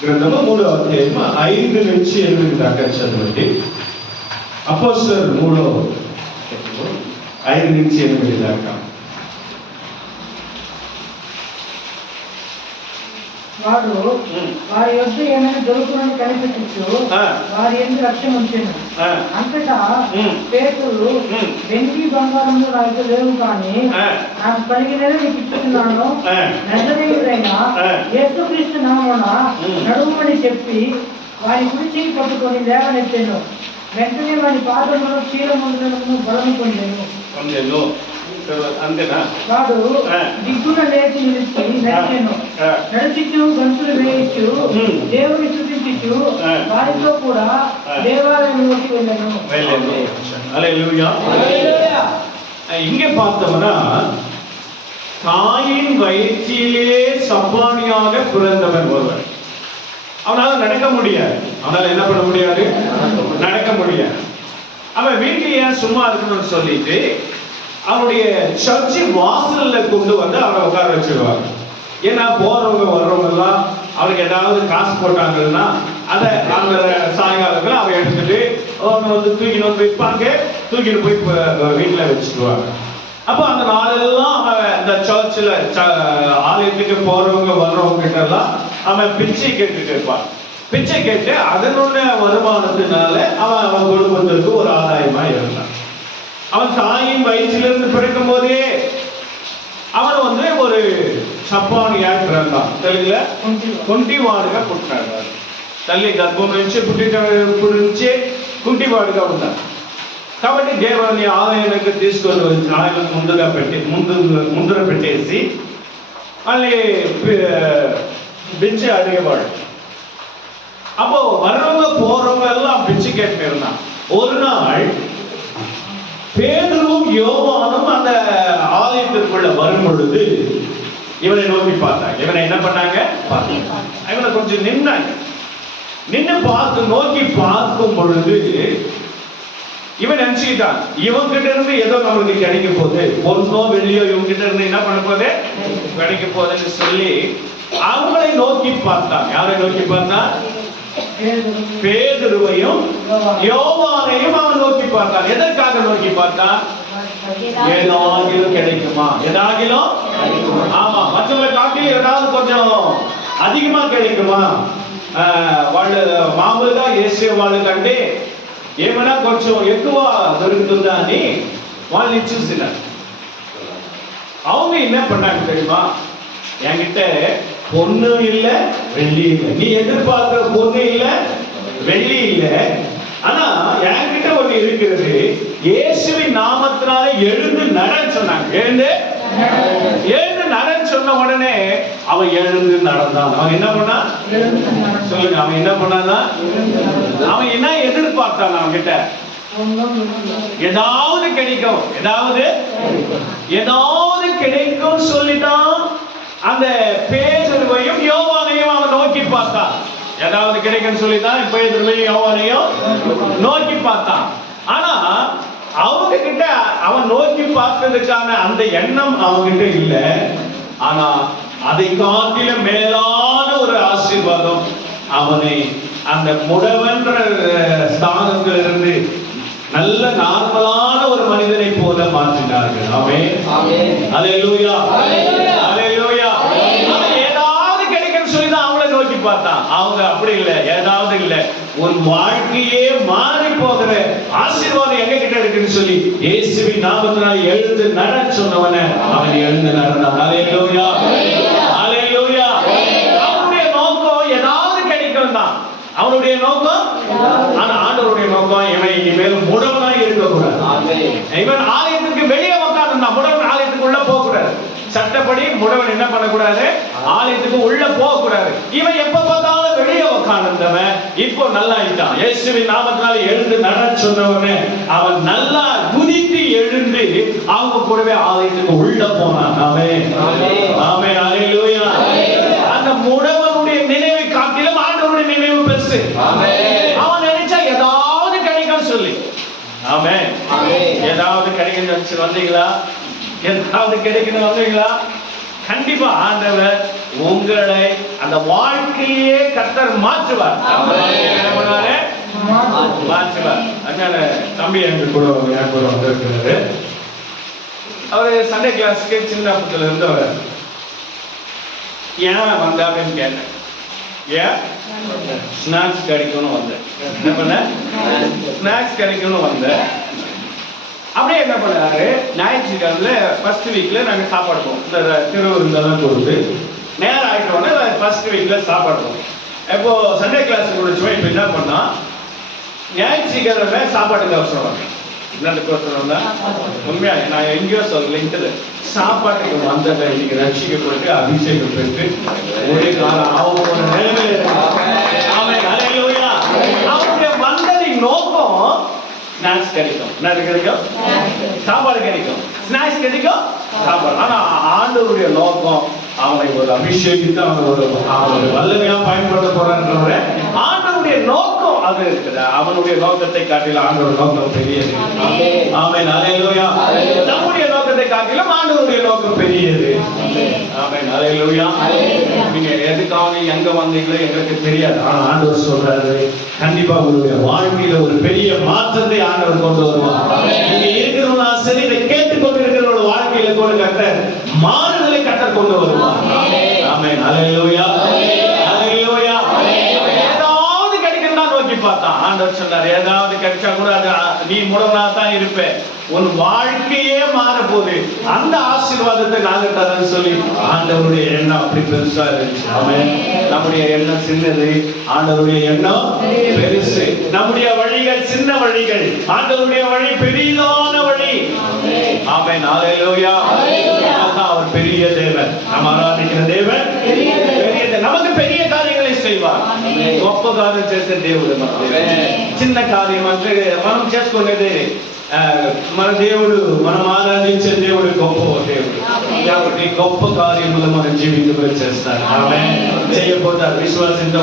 గ్రంథము 3వ అధ్యాయం 5 నుంచి 8 దాకా చదవండి. అపోస్తలుల 3వ 5 నుంచి 8 దాకా. వాడు వారి యొద్ద ఏమైనా దొరుకునని కనిపెట్టచ్చు, వారి ఎందుకు లక్ష్యం ఉంచాను. అంతటా పేతురు, వెండి బంగారంలో నా యొక్క లేవు, కానీ నాకు కలిగినది నీకు ఇస్తున్నాను. నజరేయుడైన యేసుక్రీస్తు నామమున నడుమని చెప్పి వారి కుడి చెయ్యి పట్టుకొని లేవనెత్తాను. వెంటనే వారి పాదములను క్షీరములను బలము పొందాను. అంతేనా? వాడు దిగ్గున లేచి నిలిచి నడిచాను. నడిచిచు గంతులు వేయించు దేవుని స్తుతించు వారితో కూడా దేవాలయంలోకి వెళ్ళాను. హల్లెలూయా. இங்க பார்த்தோம்னா, தாயின் வயிற்றிலே சப்பானியாக பிறந்தவன் ஒருவன். அவனால நடக்க முடியாது. அவனால என்ன பண்ண முடியாது? நடக்க முடியாது. அவன் வீட்டிலேயே சும்மா இருக்கணும்னு சொல்லிட்டு அவனுடைய சர்ச்சி வாசல்ல கொண்டு வந்து அவனை உட்கார வச்சிருவாங்க. ஏன்னா போறவங்க வர்றவங்க எல்லாம் அவனுக்கு ஏதாவது காசு போட்டாங்கன்னா அதை அந்த சாயங்காலத்தில் அவன் எடுத்துட்டு அவனை வந்து தூக்கிட்டு வந்து வைப்பாங்க. தூக்கிட்டு போய் வீட்டில் வச்சுக்குவாங்க. அப்போ அந்த நாளெல்லாம் அவன் இந்த சர்ச்சில் ஆலயத்துக்கு போறவங்க வர்றவங்க கிட்ட எல்லாம் அவன் பிச்சை கேட்டுட்டு இருப்பான். பிச்சை கேட்டு அதனுடைய வருமானத்தினால அவன் குடும்பத்திற்கு ஒரு ஆதாயமா இருந்தான். அவன் தாயின் வயிற்றிலிருந்து பிறக்கும் போதே அவன் வந்து ஒரு சப்பானியாக பிறந்தான். తెలుగుல కుంటివాడుగా పుట్టాడు. తల్లి గర్భం నుంచి పుట్టించే కుంటివాడుగా ఉన్నాడు. కాబట్టి దేవుని ఆలయానికి తీసుకొని వచ్చి ఆయన ముందర పెట్టేసి మళ్ళీ பிச்சை அடிக்கவாడు. அப்போ வர்றவங்க போறவங்க எல்லாம் பிச்சை கேட்டு இருந்தான். ஒரு நாள் பேதுருவும் யோவானும் அந்த ஆலயத்திற்குள்ள வரும் பொழுது இவனை நோக்கி பார்த்தாங்க. இவனை என்ன பண்ணாங்க? இவனை கொஞ்சம் நின்னாங்க. நின்று நோக்கி பார்க்கும் பொழுது இவன் நினைச்சுக்கிட்டான், இவன் கிட்ட இருந்து ஏதோ நம்மளுக்கு கிடைக்க போகுது, பொண்ணோ வெள்ளியோ இவங்க கிட்ட இருந்து என்ன பண்ண போகுது, கிடைக்க போகுதுன்னு சொல்லி அவங்களை நோக்கி பார்த்தான். யாரை நோக்கி பார்த்தான்? பேதுருவையும் யோவானையும் அவன் நோக்கி பார்த்தான். எதற்காக நோக்கி பார்த்தான்? ஏதாகிலும் கிடைக்குமா? ஏதாகிலும், ஆமா, மற்றவங்களை காட்டி ஏதாவது கொஞ்சம் அதிகமா கிடைக்குமா? వాళ్ళు మామూలుగా చేసే వాళ్ళు కంటే ఏమైనా కొంచెం ఎక్కువ దొరుకుతుందా అని వాళ్ళని చూసినారు. அவங்க என்ன பண்ணாங்க தெரியுமா? என்கிட்ட பொண்ணு இல்ல, வெள்ளி இல்லை, நீ எதிர்பார்க்கிற பொண்ணு இல்ல, வெள்ளி இல்லை, ஆனா என்கிட்ட ஒண்ணு இருக்கிறது, இயேசுவின் நாமத்தினாலே எழுந்து நடன்னு சொன்னாங்க. எழுந்து நடன்னு சொன்ன உடனே அவன் எழுந்து நடந்தான். அவன் என்ன பண்ணான் சொல்லுங்க? அவன் என்ன பண்ணானா? அவன் என்ன எதிர்பார்த்தான்? அவன் கிட்ட ஏதாவது கிடைக்கும், ஏதாவது கிடைக்கும் சொல்லிட்டான். அந்த பேதுருவையும் யோவானையும் அவன் நோக்கி பார்த்தான். ஏதாவது கிடைக்கும் சொல்லிதான் பேதுருவையும் யோவானையும் நோக்கி பார்த்தான். ஆனா அவங்க கிட்ட அவன் நோக்கி பார்த்ததுக்கான அந்த எண்ணம் அவங்கிட்ட இல்ல. ஆனா அதை காட்டிலும் மேலான ஒரு ஆசீர்வாதம் அவனை அந்த முடவன்ற ஸ்தானத்திலிருந்து நல்ல நார்மலான ஒரு மனிதனை போல மாற்றினார்கள். ஆமென். அல்லேலூயா. அல்லேலூயா. அவன் ஏதாவது கிடைக்கும்னு சொல்லி தான் அவங்கள நோக்கி பார்த்தான். அவங்க அப்படி இல்லை, ஏதாவது இல்லை, ஒரு வாழ்க்கையே மாறி போகிற ஆசீர்வாதம் எங்க கிட்ட இருக்குன்னு சொல்லி இயேசுவின் நாமத்தினால் எழுந்து நடன்னு சொன்னவன அவன் எழுந்து நடந்தான். அல்லேலூயா. அல்லேலூயா. அவனுடைய நோக்கம் ஏதாவது கிடைக்கும் தான் அவனுடைய நோக்கம். ஆனா ஆண்டவருடைய நோக்கம் இவன் இனிமேல் முடவனா இருக்கக்கூடாது. இவன் ஆலயத்துக்கு வெளியே உட்கார்ந்தான். முடவன் ஆலயத்துக்கு உள்ள போக கூடாது. சட்டப்படி முடவன் என்ன பண்ணக்கூடாது? ஆலயத்துக்கு உள்ள போக கூடாது. இவன் எப்ப பார்த்தாலும் வெளியே உட்கார்ந்தவன் இப்போ நல்லா ஆயிட்டான். இயேசுவின் நாமத்தினால எழுந்து நடன்னு சொன்னவனே அவன் நல்லா குதித்து எழுந்து அவங்க கூடவே ஆலயத்துக்கு உள்ள போனான். ஆமென். ஆமென். அல்லேலூயா. அந்த முடவனுடைய நினைவை காட்டிலும் ஆண்டவருடைய நினைவு பெருசு. அவன் நினைச்சா ஏதாவது கிடைக்கும் சொல்லி. ஆமென். ஏதாவது கிடைக்கும் நினைச்சு வந்தீங்களா? ஏதாவது கிடைக்கணும் வந்தீங்களா? கண்டிப்பா ஆண்டவர் உங்களை அந்த வாழ்க்கையே கர்த்தர் மாற்றுவார். மாற்றுவார். அதனால தம்பி எங்க கூட வந்திருக்கிறாரு. அவரு சண்டே கிளாஸ்க்கு சின்ன புத்துல இருந்தவர். ஏன் வந்த அப்படின்னு கேட்டேன். ஏன்? ஸ்நாக்ஸ் கிடைக்கணும் வந்தேன். என்ன பண்ண? ஸ்நாக்ஸ் கிடைக்கணும் வந்தேன். அப்படியே என்ன பண்ணாரு, ஞாயிற்றுக்கிழமையில ஃபர்ஸ்ட் வீக்ல நாங்க சாப்பாடு போவோம். இந்த திருவிருந்தெல்லாம் கொடுத்து நேரம் ஆயிட்டோன்னே ஃபர்ஸ்ட் வீக்ல சாப்பாடு போவோம். இப்போ சண்டே கிளாஸ் முடிச்சோம். இப்போ என்ன பண்ணா, ஞாயிற்றுக்கிழமை சாப்பாட்டுக்கு அவசரம். என்னதுக்கு அவசரம் தான்? உண்மையா நான் எங்கேயோ சொல்லலைன்ட்டு சாப்பாட்டுக்கு வந்தவன் இன்னைக்கு ரட்சிக்கப்பட்டு அபிஷேகம் பெற்று ஒரே காலம் அவங்களோட நிலைமையில அவனுடைய வந்ததின் நோக்கம் ஸ்நாக்ஸ் கிடைக்கும். என்ன கிடைக்கும்? சாப்பாடு கிடைக்கும். ஸ்நாக்ஸ் கிடைக்கும், சாப்பாடு. ஆனா ஆண்டவருடைய நோக்கம் அவனை ஒரு அபிஷேகித்து அவனை வல்லமையா பயன்படுத்த போறான்ற ஆண்டவருடைய நோக்கம் அது இருக்குது. அவனுடைய நோக்கத்தை காட்டிலும் ஆண்டவர் நோக்கம் பெரியது. ஆமென். அல்லேலூயா. நம்முடைய நோக்கத்தை காட்டிலும் ஆண்டவருடைய நோக்கம் பெரியது. ஆமென். அல்லேலூயா. நீங்க எதுக்காக எங்க வந்தீங்களோ எங்களுக்கு தெரியாது. ஆனா ஆண்டவர் சொல்றாரு, கண்டிப்பா உங்களுடைய வாழ்க்கையில ஒரு பெரிய மாற்றத்தை ஆண்டவர் கொண்டு வருவார். நீங்க இருக்கிறவங்களா சரி, இதை கேட்டுக்கொண்டு இருக்கிறவங்களோட வாழ்க்கையில கூட கர்த்தர் மாறுதலை கர்த்தர் கொண்டு வருவார். ஆமென். அல்லேலூயா. அல்லேலூயா. ஏதாவது கிடைக்கும் தான் நோக்கி பார்த்தான். ஆண்டவர் சொன்னார், ஏதாவது கிடைச்சா கூட அது நீ முடவனா தான் இருப்ப, உன் வாழ்க்கையே மாற போகுது, அந்த ஆசீர்வாதத்தை நாங்க தரேன்னு சொல்லி ஆண்டவருடைய எண்ணம் அப்படி பெருசா இருந்துச்சு. ஆமென். நம்முடைய எண்ணம் சின்னது, ஆண்டவருடைய எண்ணம் பெருசு. நம்முடைய வழிகள் சின்ன வழிகள், ஆண்டவருடைய வழி பெரியதான வழி. ஆமென். அல்லேலூயா. அவர் பெரிய தேவன். நம்ம ஆராதிக்கிற தேவன் பெரிய தேவன். நமக்கு பெரிய காரியங்களை செய்வார். గొప్ప కార్యం చేసే దేవుడు మన చిన్న కార్యం అంటే మనం చేసుకునేది మన దేవుడు, మనం ఆరాధించే దేవుడు గొప్ప దేవుడు. కాబట్టి గొప్ప కార్యములు మన జీవితంలో చేస్తారు. ఆమె చేయబోతారు. విశ్వాసంతో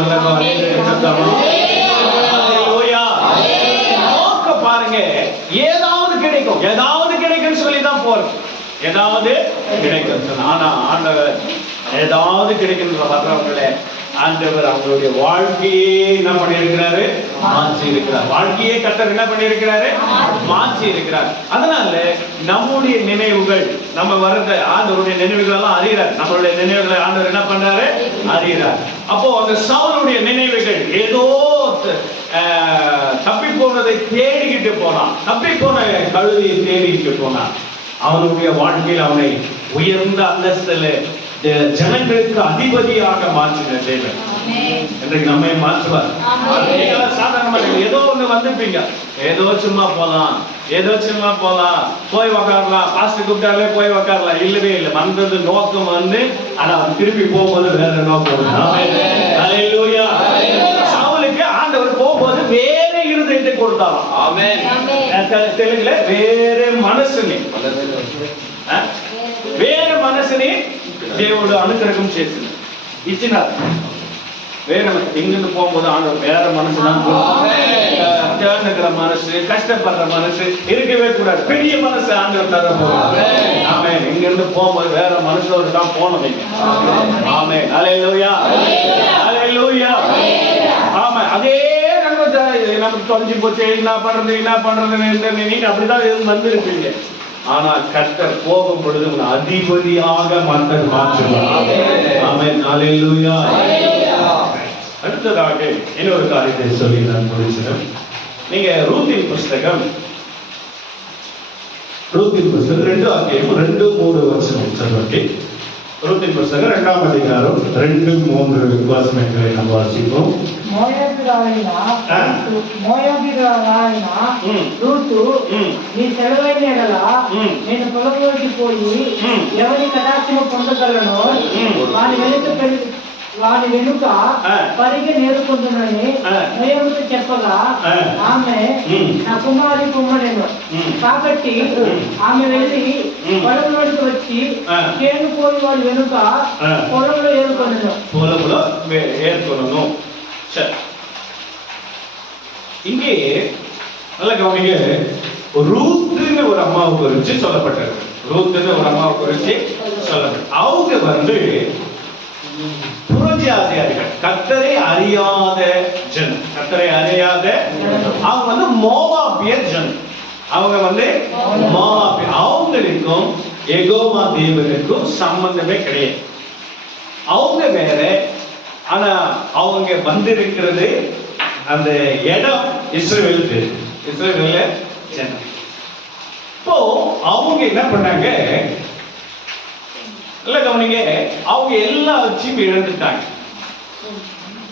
చెప్తాము. பாருங்க, ஏதாவது கிடைக்கும், ஏதாவது கிடைக்கும் சொல்லிதான் போறோம். ஏதாவது கிடைக்கும். ஆனா ஆண்டவர் ஏதாவது கிடைக்கின்ற வர்றவங்களே ஆண்டவர் அவங்களுடைய வாழ்க்கையே என்ன பண்ணியிருக்கிறாரு? மாற்றி இருக்கிறார். வாழ்க்கையே கர்த்தர் என்ன பண்ணியிருக்கிறாரு? மாற்றி இருக்கிறார். அதனால நம்முடைய நினைவுகள், நம்ம வர்ற ஆண்டவருடைய நினைவுகள் எல்லாம் அறிகிறார். நம்மளுடைய நினைவுகளை ஆண்டவர் என்ன பண்றாரு? அறிகிறார். அப்போ அந்த சவுலுடைய நினைவுகள் ஏதோ தப்பி போனதை தேடிக்கிட்டு போனான். தப்பி போன கழுதியை தேடிக்கிட்டு போனான். அவனுடைய வாழ்க்கையில் அவனை உயர்ந்த அந்தஸ்தில் ஜனங்களுக்கு அதிபதியாக மாற்றின தேவன் இன்றைக்கு நம்மை மாற்றுவார். சாதாரண மாட்டீங்க. ஏதோ ஒண்ணு வந்துப்பீங்க, ஏதோ சும்மா போலாம், ஏதோ சும்மா போலாம், போய் உக்காரலாம், பாஸ்டர் கூப்பிட்டாலே போய் உக்காரலாம். இல்லவே இல்லை. வந்தது நோக்கம் வந்து, ஆனா திருப்பி போகும்போது வேற நோக்கம். ஹல்லேலூயா. சவுலுக்கு ஆண்டவர் போகும்போது வேற இருதயத்தை கொடுத்தாராம். ஆமென். தெலுங்குல வேற మనసుని, వేరే మనసుని దేవుడు అనుగ్రహం చేసింది, ఇచ్చినారు. வேற இங்கிருந்து போகும்போது ஆண்டவர் வேற மனசு தான், தேர்ந்துக்கிற மனசு, கஷ்டப்படுற மனசு இருக்கவே கூடாது. பெரிய மனசு ஆண்டவர் தர போறாரு. ஆமென். இங்கிருந்து போகும்போது வேற மனசோடு தான் போனது. ஆமென். ஹல்லேலூயா, ஹல்லேலூயா. ஆமா, அதே நமக்கு தொலைஞ்சு போச்சு, என்ன பண்றது நீங்க அப்படிதான் வந்திருப்பீங்க. ஆனா கர்த்தர் போகும் பொழுது உங்களை அதிபதியாக மாற்றுவார். ஆமென். ஹல்லேலூயா. அடுத்ததாக இன்னொரு காரியத்தை சொல்லி நான் முடிச்சிடும். நீங்க ரூத்தின் புஸ்தகம் 2 அத்தியாயம் 2-3 வசனம் சொல்லுங்க. ரூத்தின் புஸ்தகம் 2ஆம் அதிகாரம் 2-3 வசனங்களை நாம் வாசிப்போம். మోయాబీరాలైన రూతు నీ సెలవైన ఎడల నేను పొలంలోకి పోయి ఎవరి కటాక్షము పొందగలను వాని వెనుక పరిగె నేర్కొంటునని మోయాబుతో చెప్పగా ఆమె నా కుమారి కుమ్మడెను. కాబట్టి ఆమె వెళ్ళి పొలంలోకి వచ్చి చేనుకోని వాడి వెనుక పొలంలో ఏరుకొనను. இங்கே நல்ல கவனிங்க. ரூத்னு ஒரு அம்மாவை குறிச்சு சொல்லப்பட்டது. ரூத்னு ஒரு அம்மாவை குறிச்சு சொல்லப்பட்டது. அவங்க வந்து புறஜாதியார்கள், கர்த்தரை அறியாத ஜனம், கர்த்தரை அறியாத, அவங்க வந்து மோவாபியர் ஜனம். அவங்க வந்து மோவாபியர். அவங்களுக்கும் யெகோவா தேவனுக்கும் சம்பந்தமே கிடையாது. அவங்க வேற. ஆனா அவங்க வந்திருக்கிறது அந்த இடம் இஸ்ரவேலுக்கு, இஸ்ரவேல்ல ஜனம். இப்போ அவங்க என்ன பண்ணாங்க, இல்ல கவனிங்க, அவங்க எல்லாத்தையும் இழந்துட்டாங்க.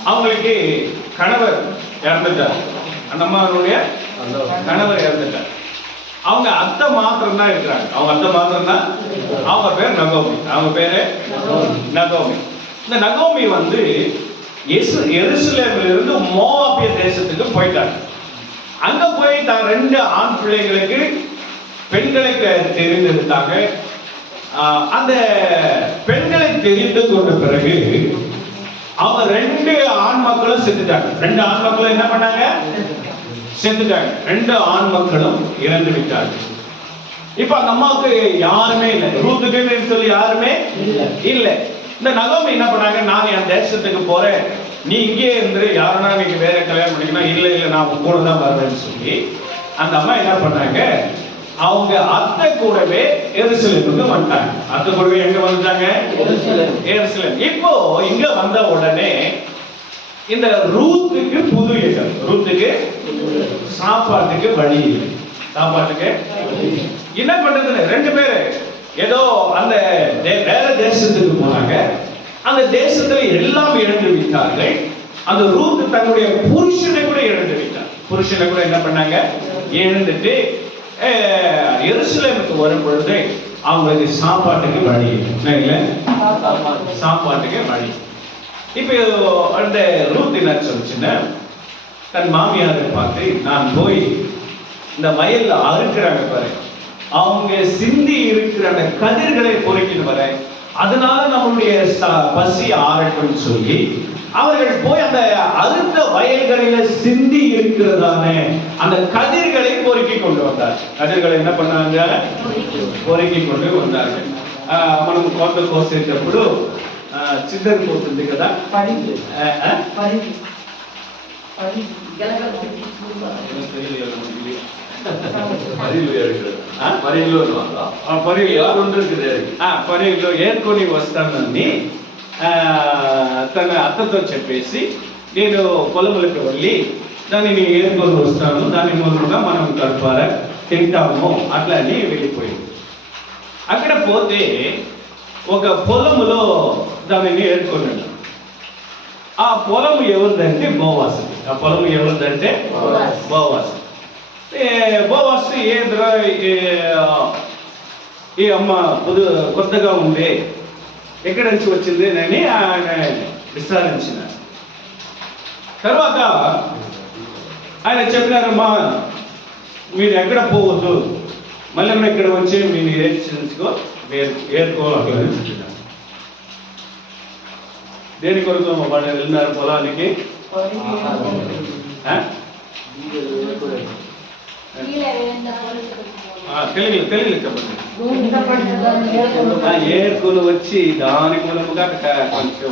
அவங்களுக்கு கணவர் இறந்துட்டார், அந்த அம்மாவுடைய கணவர் இறந்துட்டார். அவங்க அத்தை மாத்திரம் தான் இருக்கிறாங்க. அவங்க அத்தை மாத்திரம் தான். அவங்க பேர் நகோமி. அவங்க பேரு நகோமி. இந்த நகோமி வந்து எருசலேமில் இருந்து மோவாபிய தேசத்துக்கு போயிட்டாங்க. அங்க போய் தான் 2 ஆண் பிள்ளைகளுக்கு பெண்களை தெரிந்தெடுத்தாங்க. அந்த பெண்களை தெரிந்து கொண்ட பிறகு அவங்க 2 ஆண் மக்களும் செத்துட்டாங்க. 2 ஆண் மக்களும் என்ன பண்ணாங்க? செத்துட்டாங்க. 2 ஆண் மக்களும் இறந்து விட்டார்கள். இப்ப அந்த அம்மாவுக்கு யாருமே இல்லை, ரூத்துக்கு சொல்லி யாருமே இல்லை. இந்த நகோமி என்ன பண்ணாங்க, நான் என் தேசத்துக்கு போறேன், நீ இங்கே இருந்து யாருன்னா நீங்க வேற கல்யாணம் பண்ணிக்கணும், இல்ல நான் கூட தான் வருவேன்னு சொல்லி அந்த அம்மா என்ன பண்ணாங்க, அவங்க அத்தை கூடவே எருசலேமுக்கு வந்துட்டாங்க. அத்தை கூடவே எங்க வந்துட்டாங்க? எருசலேம். இப்போ இங்க வந்த உடனே இந்த ரூத்துக்கு புது இடம், ரூத்துக்கு சாப்பாட்டுக்கு வழி இல்லை. சாப்பாட்டுக்கு என்ன பண்றது? 2 பேரு ஏதோ அந்த வேற தேசத்துக்கு போனாங்க. அந்த தேசத்துல எல்லாம் இழந்து விட்டார்கள். அந்த ரூத் தன்னுடைய புருஷனை கூட இழந்து விட்டார். புருஷனை கூட என்ன பண்ணாங்க? இழந்துட்டு எருசலேமுக்கு வரும் பொழுது அவங்களுக்கு சாப்பாட்டுக்கு வழி இல்லை. சாப்பாட்டுக்கு வழி. இப்ப அந்த ரூத் என்ன சொல்லுச்சுன்னா, தன் மாமியாரை பார்த்து, நான் போய் இந்த வயல்ல அறுக்கிறாங்க பாரு, அவங்க சிந்தி இருக்கிற அந்த கதிர்களை பொறுக்கிட்டு வர, அதனால நம்மளுடைய பசி ஆறட்டும் சொல்லி அவர்கள் போய் அந்த அறுத்த வயல்களில சிந்தி இருக்கிறதான அந்த கதிர்களை பொறுக்கி கொண்டு வந்தார். கதிர்களை என்ன பண்ணாங்க? பொறுக்கி கொண்டு வந்தார்கள். మనం కొంత కోసేటప్పుడు చిద్దరు పోతుంది కదా, పరిలో ఏర్కొని వస్తానని తన అత్తతో చెప్పేసి, నేను పొలములకు వెళ్ళి దానిని ఏర్కొని వస్తాను, దాని మూలంగా మనం కడుపార తింటాము అట్లా అని వెళ్ళిపోయింది. అక్కడ పోతే ఒక పొలములో దానిని ఏర్కొన్నాడు. ఆ పొలము ఎవరిదంటే బోవాసుది. ఆ పొలం ఎవరిదంటే బోవాస్. బోవాస్ ఏంద్రా ఈ అమ్మ కొత్తగా ఉంది, ఎక్కడి నుంచి వచ్చింది అని ఆయన విచారించిన తర్వాత ఆయన చెప్పినారమ్మా, మీరు ఎక్కడ పోవద్దు, మళ్ళీ ఇక్కడ వచ్చి మీరు ఏర్చుకోవాలి. దేని కొరకు వాళ్ళు వెళ్ళినారు పొలానికి? తెలుగులో చెప్పండి. ఏర్కొని వచ్చి దాని మూలముగా కొంచెం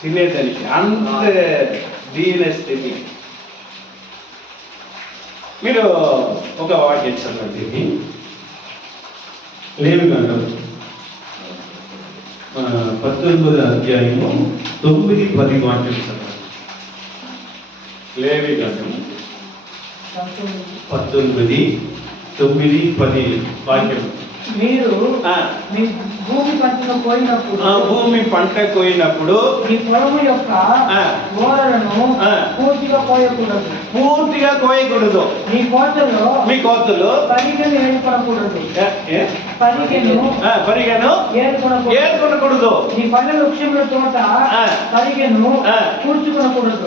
తినేదానికి అంత దీన స్థితి. మీరు ఒక వాక్యం చదవండి, లేవికాండం 19వ అధ్యాయము 9-10 వాక్యం చదవండి. లేవికాండం 19:9-10 వాక్యం. మీరు మీ భూమి పంట కోయినప్పుడు మీ పొలము యొక్క ఓరలను పూర్తిగా కోయకూడదు. మీ కోతలో పరిగెను ఏర్కొనకూడదు. మీ పళ్ళ వృక్షముల తోట పరిగెను కూర్చుకొనకూడదు.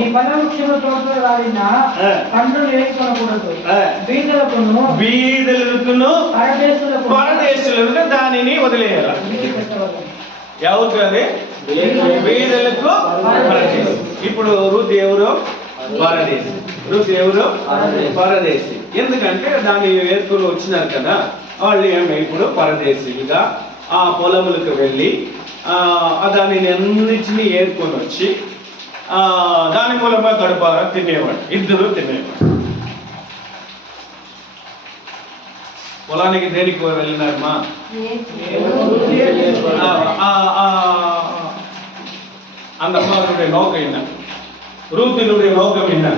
మీ పళ్ళ వృక్షముల తోట రాలిన పండ్లను ఏర్కొనకూడదు. బీదలకు పరదేశులకు దానిని వదిలేయాలి. ఎవరు అది? బీదలకు పరదేశి. ఇప్పుడు రూతు ఎవరు? పరదేశి. రూతు ఎవరు? పరదేశి. ఎందుకంటే దాన్ని ఏర్కొని వచ్చినారు కదా, వాళ్ళు ఇప్పుడు పరదేశీలుగా ఆ పొలములకు వెళ్ళి దానిని అన్నిటినీ ఏర్కొని వచ్చి దాని మూలంగా గడపారా తినేవాడు. ఇద్దరు తినేవాడు. పొలానికి దేనికి వెళ్ళినారమ్మా? அந்த அம்மாவுடைய நோக்கம் என்ன? ரூத்தினுடைய நோக்கம் என்ன?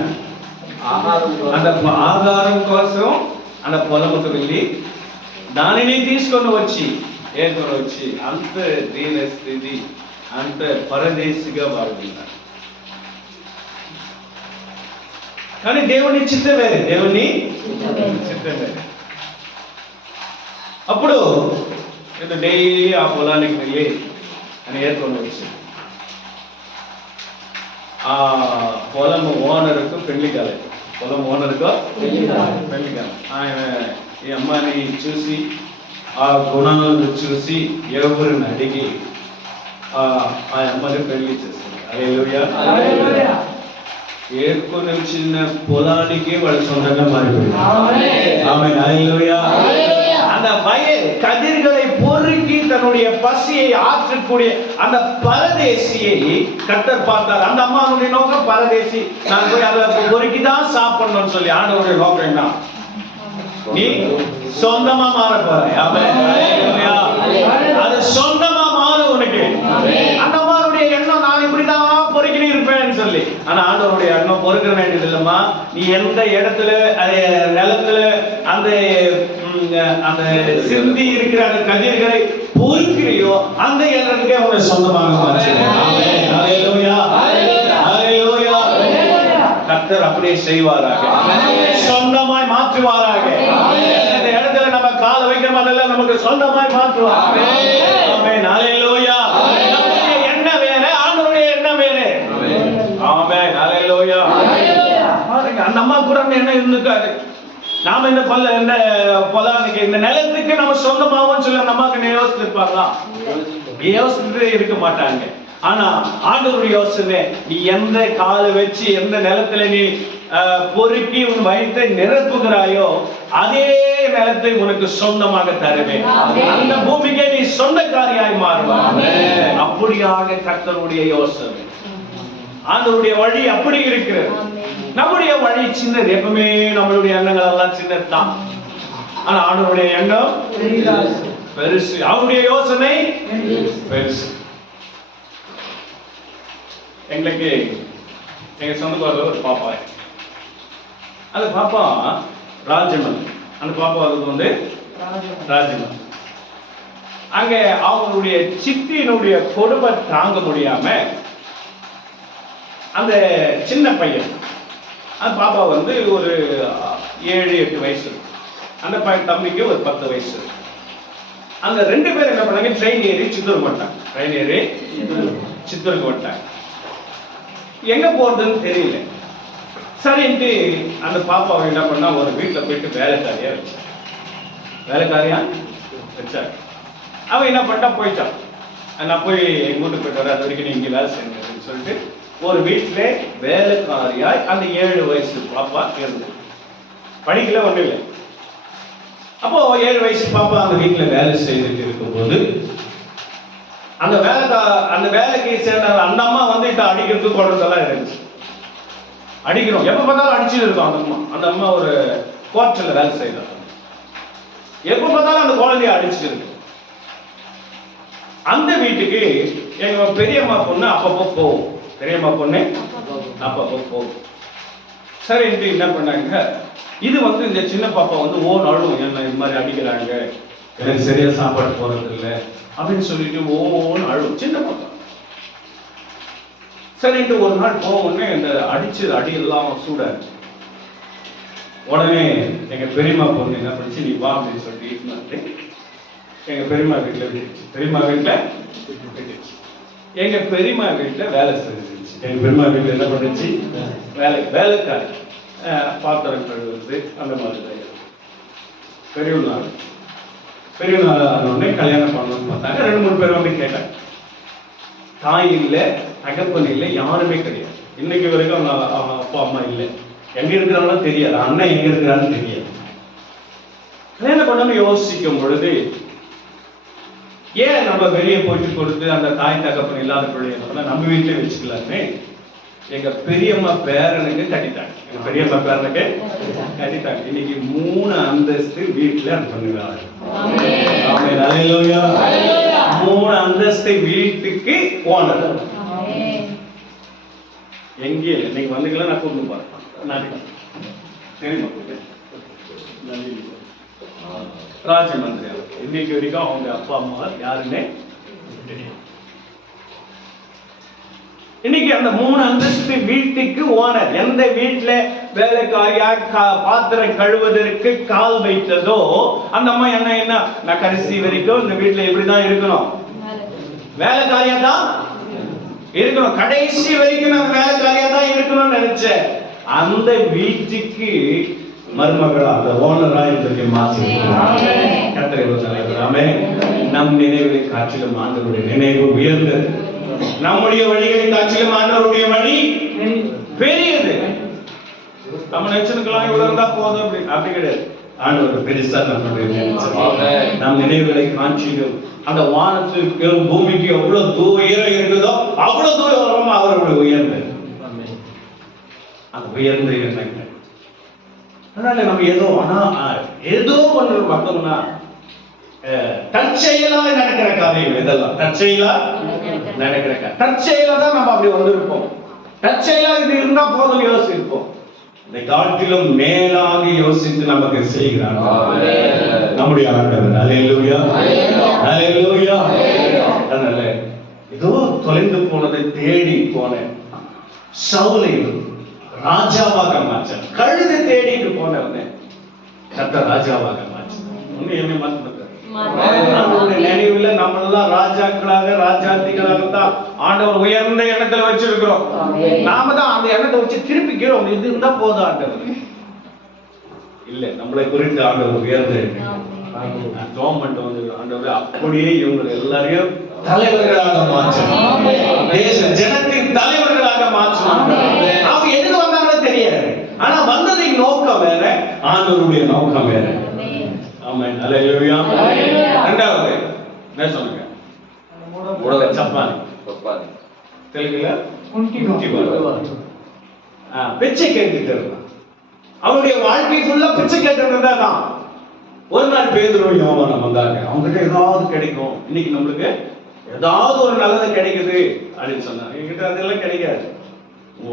அந்த ఆహారం కోసం அந்த పొలముకు వెళ్ళి దానిని తీసుకొని వచ్చి ఏర్కొని వచ్చి అంత దీన స్థితి, అంత పరదేశిగా వాడుతున్నారు. కానీ దేవుని చిత్తం వేరే, దేవుని చిత్తం వేరే. అప్పుడు డైలీ ఆ పొలానికి వెళ్ళి అని ఏర్కొని వచ్చి ఆ పొలం ఓనర్కు పెళ్లి కాలేదు. పొలం ఓనర్కు పెళ్లి కాలేదు. ఆయన ఈ అమ్మాయిని చూసి ఆ గుణాలను చూసి ఎవరిని అడిగి ఆ అమ్మాయిని పెళ్లి చేస్తారు. హల్లెలూయా. ఏర్కొని వచ్చిన పొలానికి వాళ్ళు సొంతంగా మారిపోయారు. ఆమేన్. హల్లెలూయా. அந்த வயல் கதிர்களை பொறுக்கி தன்னுடைய பசியை ஆற்றக்கூடிய அந்த பரதேசியை கர்த்தர் பார்த்தார். அந்த அம்மாவுடைய நோக்கம் பரதேசி, நான் போய் அதை பொறுக்கி தான் சாப்பிடணும்னு சொல்லி. ஆண்டவருடைய நோக்கம் என்ன? நீ சொந்தமா மாற போற. அது சொந்தமா மாறு உனக்கு. அந்த அம்மாவுடைய எண்ணம் நான் இப்படிதான் பொறுக்கிட்டு இருப்பேன்னு சொல்லி. ஆனா ஆண்டவருடைய எண்ணம் பொறுக்க வேண்டியது இல்லம்மா. நீ எந்த இடத்துல நிலத்துல அந்த அந்த சிந்தி இருக்கிற அந்த கதிர்களை பொறுக்கிறியோ அந்த இடத்துக்கே உன்னை சொந்தமாக கர்த்தர் அப்படியே செய்வாராக, சொந்தமாய் மாற்றுவாராக. இந்த இடத்துல நம்ம கால வைக்கிறோம், அதெல்லாம் நமக்கு சொந்தமாய் மாற்றுவார். ஆமென். ஹல்லேலூயா. நம்முடைய எண்ணம் வேற, ஆண்டவருடைய எண்ணம் வேற. ஆமென். ஹல்லேலூயா. அந்த அம்மா கூட என்ன இருந்துக்காரு, நாம இந்த பொலாనికి இந்த நிலத்துக்கு நம்ம சொந்தமாகவும் சொல்ல நமக்கு யோசிச்சிருப்பாங்களா? யோசிச்சுட்டே இருக்க மாட்டாங்க. ஆனா ஆண்டவருடைய யோசனை, நீ எந்த காலை வச்சு எந்த நிலத்துல நீ பொறுக்கி உன் வயிற்றை நிரப்புகிறாயோ அதே நிலத்தை உனக்கு சொந்தமாக தருவேன். அந்த பூமிக்கே நீ சொந்தக்காரியாய் மாறுவாய். அப்படியாக கர்த்தருடைய யோசனை. ஆண்டவருடைய வழி அப்படி இருக்கிறது. நம்முடைய வழி சின்னது. எப்பவுமே நம்மளுடைய எண்ணங்கள் எல்லாம் சின்னதுதான். ஆனா ஆண்டவருடைய எண்ணம் பெருசு. அவருடைய யோசனை பெருசு. எங்களுக்கு எங்க சொந்தக்காரர் ஒரு பாப்பா, அந்த பாப்பா ராஜமன். அந்த பாப்பா வந்து ராஜமன். அங்க அவங்களுடைய சித்தியினுடைய கொடுமை தாங்க முடியாம அந்த சின்ன பையன் அந்த பாப்பா வந்து ஒரு 7-8 வயசு, அந்த பையன் தம்பிக்கு ஒரு 10 வயசு. அந்த 2 பேரும் என்ன பண்ணாங்க, ட்ரெயின் ஏறி சித்தூருக்கு வந்துட்டாங்க. எங்க போறதுன்னு தெரியல. சரின்ட்டு அந்த பாப்பாவை என்ன பண்ணா, ஒரு வீட்டில் போயிட்டு வேலைக்காரியா வச்சாங்க. அவன் என்ன பண்ணிட்டா, போயிட்டான். நான் போய் எங்க வீட்டுக்கு போயிட்டு வர, அது வரைக்கும் நீ இங்கே வேலை செய்யணும்னு சொல்லிட்டு ஒரு வீட்டுல வேலைக்காரியாய் அந்த 7 வயசு பாப்பா இருந்தது. படிக்கல, ஒண்ணும் இல்லை. அப்போ 7 வயசு பாப்பா அந்த வீட்டுல வேலை செய்துட்டு இருக்கும்போது அந்த வேலைக்கு சேர்ந்த அந்த அம்மா வந்து அடிக்கிறதுக்கு கொள்றதெல்லாம் இருந்துச்சு. அடிக்கிறோம், எப்ப பார்த்தாலும் அடிச்சுட்டு இருக்கும். அந்த அம்மா ஒரு கோர்ட்ல வேலை செய்யறாங்க. எப்ப பார்த்தாலும் அந்த குழந்தைய அடிச்சுட்டு இருக்கு. அந்த வீட்டுக்கு எங்க பெரியம்மா பொண்ணு அப்பப்போ போகும். சரி, என்ன பண்ணாங்க, இது வந்து இந்த சின்ன பாப்பா வந்து அழுவும், என்ன இது மாதிரி அடிக்கிறாங்க, எனக்கு சரியா சாப்பாடு போறது இல்லை அப்படின்னு சொல்லிட்டு ஓன்னு அழுவும் சின்ன பாப்பா. சரின்ட்டு ஒரு நாள் போவோன்னே இந்த அடி எல்லாம் சூடாச்சு. உடனே எங்க பெரியம்மா பொண்ணு என்ன பண்ணிச்சு, நீ வா அப்படின்னு சொல்லிட்டு எங்க பெரியம்மா வீட்டுல விட்டுச்சு. எங்க பெரியம்மா வீட்டுல வேலை செஞ்சிருச்சு. எங்க பெரியம்மா வீட்டுல என்ன பண்ணுச்சு, வேலைக்காரி பாத்திரம் கழுவுறது அந்த மாதிரி. பெரிய நாள் ஆனோடனே கல்யாணம் பண்ணணும்னு பார்த்தாங்க. 2-3 பேர் வந்து கேட்டாங்க. தாய் இல்லை, தகப்பன் இல்லை, யாருமே கிடையாது. இன்னைக்கு வரைக்கும் அவங்க அப்பா அம்மா இல்லை. எங்க இருக்கிறாங்களும் தெரியாது, அண்ணன் எங்க இருக்கிறான்னு தெரியாது. கல்யாணம் பண்ணாம யோசிக்கும் பொழுது, ஏன் நம்ம வெளியே போயிட்டு கொடுத்து அந்த தாய் தகப்பன் இல்லாத பிள்ளைங்க நம்ம வீட்டிலே வச்சுக்கலாமே. எங்க பெரியம்மா பேரனுக்கு கட்டிட்டாங்க. இன்னைக்கு 3 அந்தஸ்து வீட்டுல பண்ணுவாங்க. 3 அந்தஸ்து வீட்டுக்கு ஓனர். எங்கே இன்னைக்கு வந்துக்கலாம், நான் கூப்பிட்டு பாருங்க. தெரியுமா, ராஜமந்திரி. இன்னைக்கு வரைக்கும் அவங்க அப்பா அம்மா யாருன்னே தெரியும். இன்னைக்கு அந்த 3 அந்தஸ்து வீட்டுக்கு ஓனர். எந்த வீட்டுல வேலைக்காரியா பாத்திரம் கழுவதற்கு கால் வைத்ததோ அந்த அம்மா என்ன நான் கடைசி வரைக்கும் இந்த வீட்டுல எப்படிதான் இருக்கணும், வேலைக்காரியா தான் இருக்கணும். கடைசி வரைக்கும் நான் வேலைக்காரியா தான் இருக்கணும்னு நினைச்சேன். அந்த வீட்டுக்கு மருமகளா அந்த ஓனரா இன்றைக்கு மாற்றி நம் நினைவுகளை காற்றிலும் ஆண்டவருடைய நினைவு உயர்ந்தது. நம்முடைய வழிகளை காற்றிலும் ஆண்டவருடைய வழி பெரியது. நம்ம நினைச்சுக்கலாம் இவ்வளவு இருந்தா போதும் அப்படி கிடையாது. ஆண்டவர் பெருசா நம்மளுடைய நம் நினைவுகளை காற்றிலும் அந்த வானத்துக்கு பூமிக்கு எவ்வளவு தூரம் இருக்குதோ அவ்வளவு தூரம் அவருடைய உயர்ந்தது. அந்த உயர்ந்த எண்ணங்கள். அதனால நம்ம ஏதோ ஒன்று பார்த்தோம்னா தற்செயலா நடக்கிற காரியம் இதெல்லாம் தற்செயலா நடக்கிற காரியம். தற்செயலா தான் நம்ம அப்படி வந்திருப்போம். தற்செயலா இது இருந்தா போதும் யோசிப்போம். இந்த காட்டிலும் மேலாக யோசித்து நமக்கு செய்கிறார் நம்முடைய ஆண்டவர். அல்லேலூயா, அல்லேலூயா. அதனால ஏதோ தொலைந்து போனதை தேடி போன சவுலை ராஜாவாக மாற்ற, கழுதை தேடிட்டு போனவனே கர்த்தர் ராஜாவாக மாற்ற. என்ன மாற்ற நினைவுல நம்மளெல்லாம் ராஜாக்களாக ராஜாத்திகளாகத்தான் ஆண்டவர் உயர்ந்த எண்ணத்துல வச்சிருக்கிறோம். நாம தான் அந்த எண்ணத்தை வச்சு திருப்பிக்கிறோம். இது இருந்தா போதும் ஆண்டவர் இல்ல. நம்மளை குறித்து ஆண்டவர் உயர்ந்த கவர்மெண்ட் வந்து ஆண்டவர் அப்படியே இவங்க எல்லாரையும் தலைவர்களாக மாற்றணும். தேச ஜனத்தின் தலைவர்களாக மாற்றணும். அவங்க எதுக்கு வந்தாங்களோ தெரியாது. ஆனா வந்ததின் நோக்கம் வேற, ஆண்டவருடைய நோக்கம் வேற. ஆமென், அல்லேலூயா. இரண்டாவது என்ன சொன்னாங்க? சப்பானி தெலுங்குல பிச்சை கேட்டுட்டு இருந்தான். அவருடைய வாழ்க்கை ஃபுல்லா பிச்சை கேட்டு தான். ஒரு நாள் பேதுரு யோவான் வந்தாங்க. அவங்ககிட்ட ஏதாவது கிடைக்கும், இன்னைக்கு நம்மளுக்கு ஏதாவது ஒரு நல்லது கிடைக்குது அப்படின்னு சொன்னாங்க. என்கிட்ட அதெல்லாம் கிடைக்காது.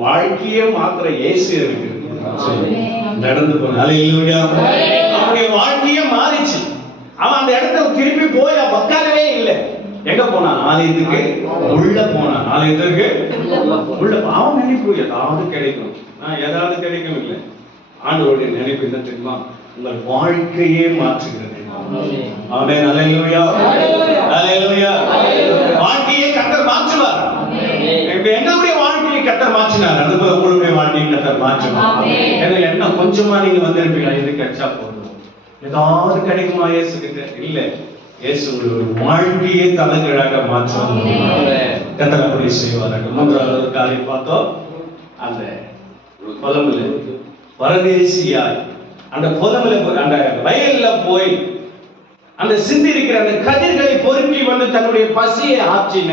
வாழ்க்கையே மாத்திர இயேசு இருக்கு நடந்து போன. அல்லேலூயா. அவனுடைய வாழ்க்கையே மாறிச்சு. அவன் அந்த இடத்துல திருப்பி போய் உட்காரவே இல்லை. எங்க போனான்? ஆலயத்துக்கு உள்ள போனான். ஆலயத்துக்கு உள்ள அவன் நினைப்பு ஏதாவது கிடைக்கும், ஏதாவது கிடைக்கும் இல்லை. ஆண்டவருடைய நினைப்பு என்ன தெரியுமா? உங்கள் வாழ்க்கையே மாற்றுகிறது. ஆமென். அல்லேலூயா, அல்லேலூயா. வாழ்க்கையை கர்த்தர் மாற்றுவார். எங்களுடைய வாழ்க்கையை கர்த்தர் மாற்றினார், அதுபோல உங்களுடைய வாழ்க்கையை கர்த்தர் மாற்றுவார். ஏன்னா என்ன கொஞ்சமா நீங்க வந்திருப்பீங்களா, இது கிடைச்சா போதும், ஏதாவது கிடைக்குமா இயேசு கிட்ட? இல்ல, இயேசு ஒரு வாழ்க்கையை தலைகீழாக மாற்றுவார். கர்த்தர் அப்படி செய்வார்கள். மூன்றாவது ஒரு காரியம் பார்த்தோம், அந்த புலம்புல பரதேசியாய் அந்த புலம்புல அந்த வயல்ல போய் அந்த சிந்தி இருக்கிற அந்த கதிர்களை பொறுக்கி வந்து தன்னுடைய பசியை ஆற்றின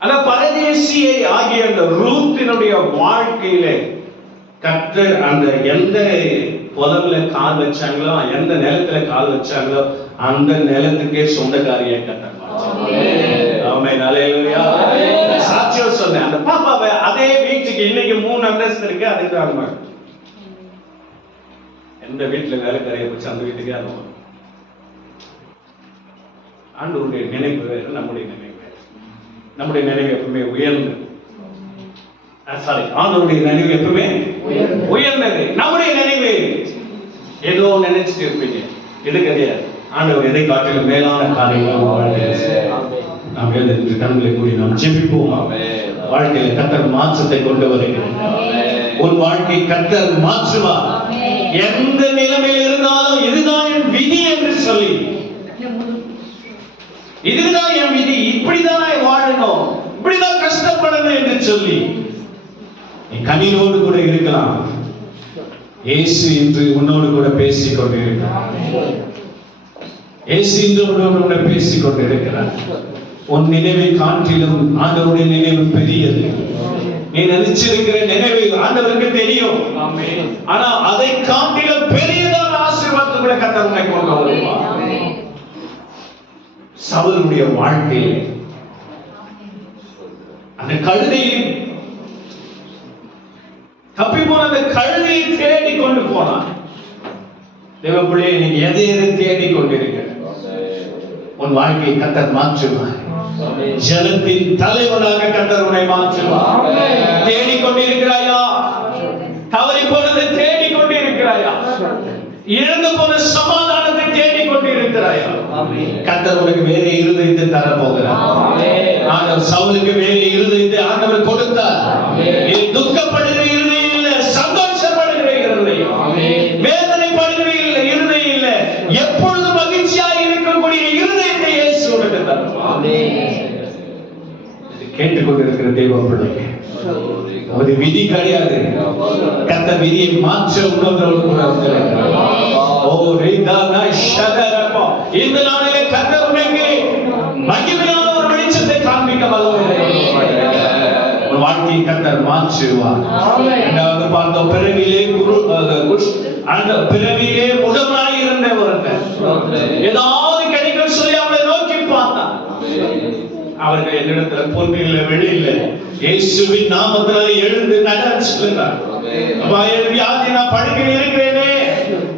அந்த பரதேசியை ஆகிய அந்த ரூத்தினுடைய வாழ்க்கையில கர்த்தர் அந்த எந்த புலம்புல கால் வச்சாங்களோ, எந்த நிலத்துல கால் வச்சாங்களோ அந்த நிலத்துக்கே சொந்தக்காரியை கர்த்தர் மாற்றினார். ஆமென். அல்லேலூயா. சாட்சியம் சொன்னேன், அந்த பாப்பாவை அதே வீட்டுக்கு இன்னைக்கு 3 அந்தஸ்து இருக்கு, அதுக்கு ஆமாம் எந்த வீட்டுல வேலைக்காரைய வச்சு அந்த வீட்டுக்கே ஆகும். ஆண்டவருடைய நினைவு வேறு, நம்முடைய நினைவு வேறு. நம்முடைய நினைவு எப்பவுமே உயர்ந்தது. ஆண்டவருடைய நினைவு எப்பவுமே உயர்ந்தது. நம்முடைய நினைவு ஏதோ நினைச்சிட்டு இருப்பீங்க, இது கிடையாது. ஆண்டவர் எதை காட்டிலும் மேலான காரியங்கள். நாம் எழுந்து கண்களை கூடி நாம் ஜெபிப்போம். வாழ்க்கையில கர்த்தர் மாற்றத்தை கொண்டு வருகிறார். உன் வாழ்க்கை கர்த்தர் மாற்றுவார். எந்த நிலைமையில் இருந்தாலும் இதுதான் என் விதி என்று சொல்லி, இதுதான் என் விதி, இப்படிதான் நான் வாழணும், இப்படிதான் கஷ்டப்படணும் என்று சொல்லி நீ கண்ணீரோடு கூட இருக்கலாம். இயேசு இன்று உன்னோடு கூட பேசிக் கொண்டிருக்கிறார். இயேசு இன்று உன்னோடு கூட பேசிக் கொண்டிருக்கிறார். உன் நினைவை காட்டிலும் ஆண்டவருடைய நினைவு பெரியது. நீ நினைச்சிருக்கிற நினைவு ஆண்டவருக்கு தெரியும். ஆனா அதை காட்டிலும் பெரியதான ஆசீர்வாதங்களை கர்த்தர் உனக்கு கொண்டு வருவார். சவுலுடைய வாழ்க்கையில் அந்த கழுதையை தப்பி போன அந்த கழுதையை தேடி கொண்டு போனான். தேவப்பிள்ளையை நீங்க எதை தேடி கொண்டிருக்கிற உன் வாழ்க்கையை கர்த்தர் மாற்றுவார். ஜனத்தின் தலைவனாக கர்த்தர் உன்னை மாற்றுவார். தேடிக்கொண்டிருக்கிறாயா? தவறி போனதை தேடிக்கொண்டிருக்கிறாயா? இழந்து போன சமாதானத்தை தேடிக்கொண்டிருக்கிறாயா? கர்த்தர் உனக்கு வேற இருதயத்தை தர போகிறார். ஆண்டவர் சவுலுக்கு வேற இருதயத்தை ஆண்டவர் கொடுத்தார். நீ துக்கப்படுகிற இருதயம் இல்ல, சந்தோஷப்படுகிற இருதயம், வேதனைப்படுகிற இருதயம் இல்ல, எப்பொழுது மகிழ்ச்சியாக இருக்கக்கூடிய இருதயத்தை இயேசு உனக்கு தருவார். கேட்டுக்கொண்டிருக்கிற தெய்வ பிள்ளைங்க, அது விதி கிடையாது. கர்த்தர் விதியை மாற்ற உணர்ந்தவர்கள் கூட வந்திருக்கிறார். ஓ ரீதானா ஷதரபா, இந்த நாளிலே கர்த்தர் உனக்கு மகிமையான ஒரு வெளிச்சத்தை காண்பிக்க வல்லவர். உன் வாழ்க்கையை கர்த்தர் மாற்றுவார். இரண்டாவது பார்த்தோம், பிறவிலே அந்த பிறவிலே முடமாய் இருந்த ஒருத்தர் ஏதாவது கிடைக்கும் சொல்லி அவனை நோக்கி பார்த்தான். அவர்கள் என்னிடத்துல பொண்ணு இல்லை, வெளி இல்லை, இயேசுவின் நாமத்தினால எழுந்து நட சொல்லுகிறார். என் வியாதி, நான் படுக்கையில் இருக்கிறேனே,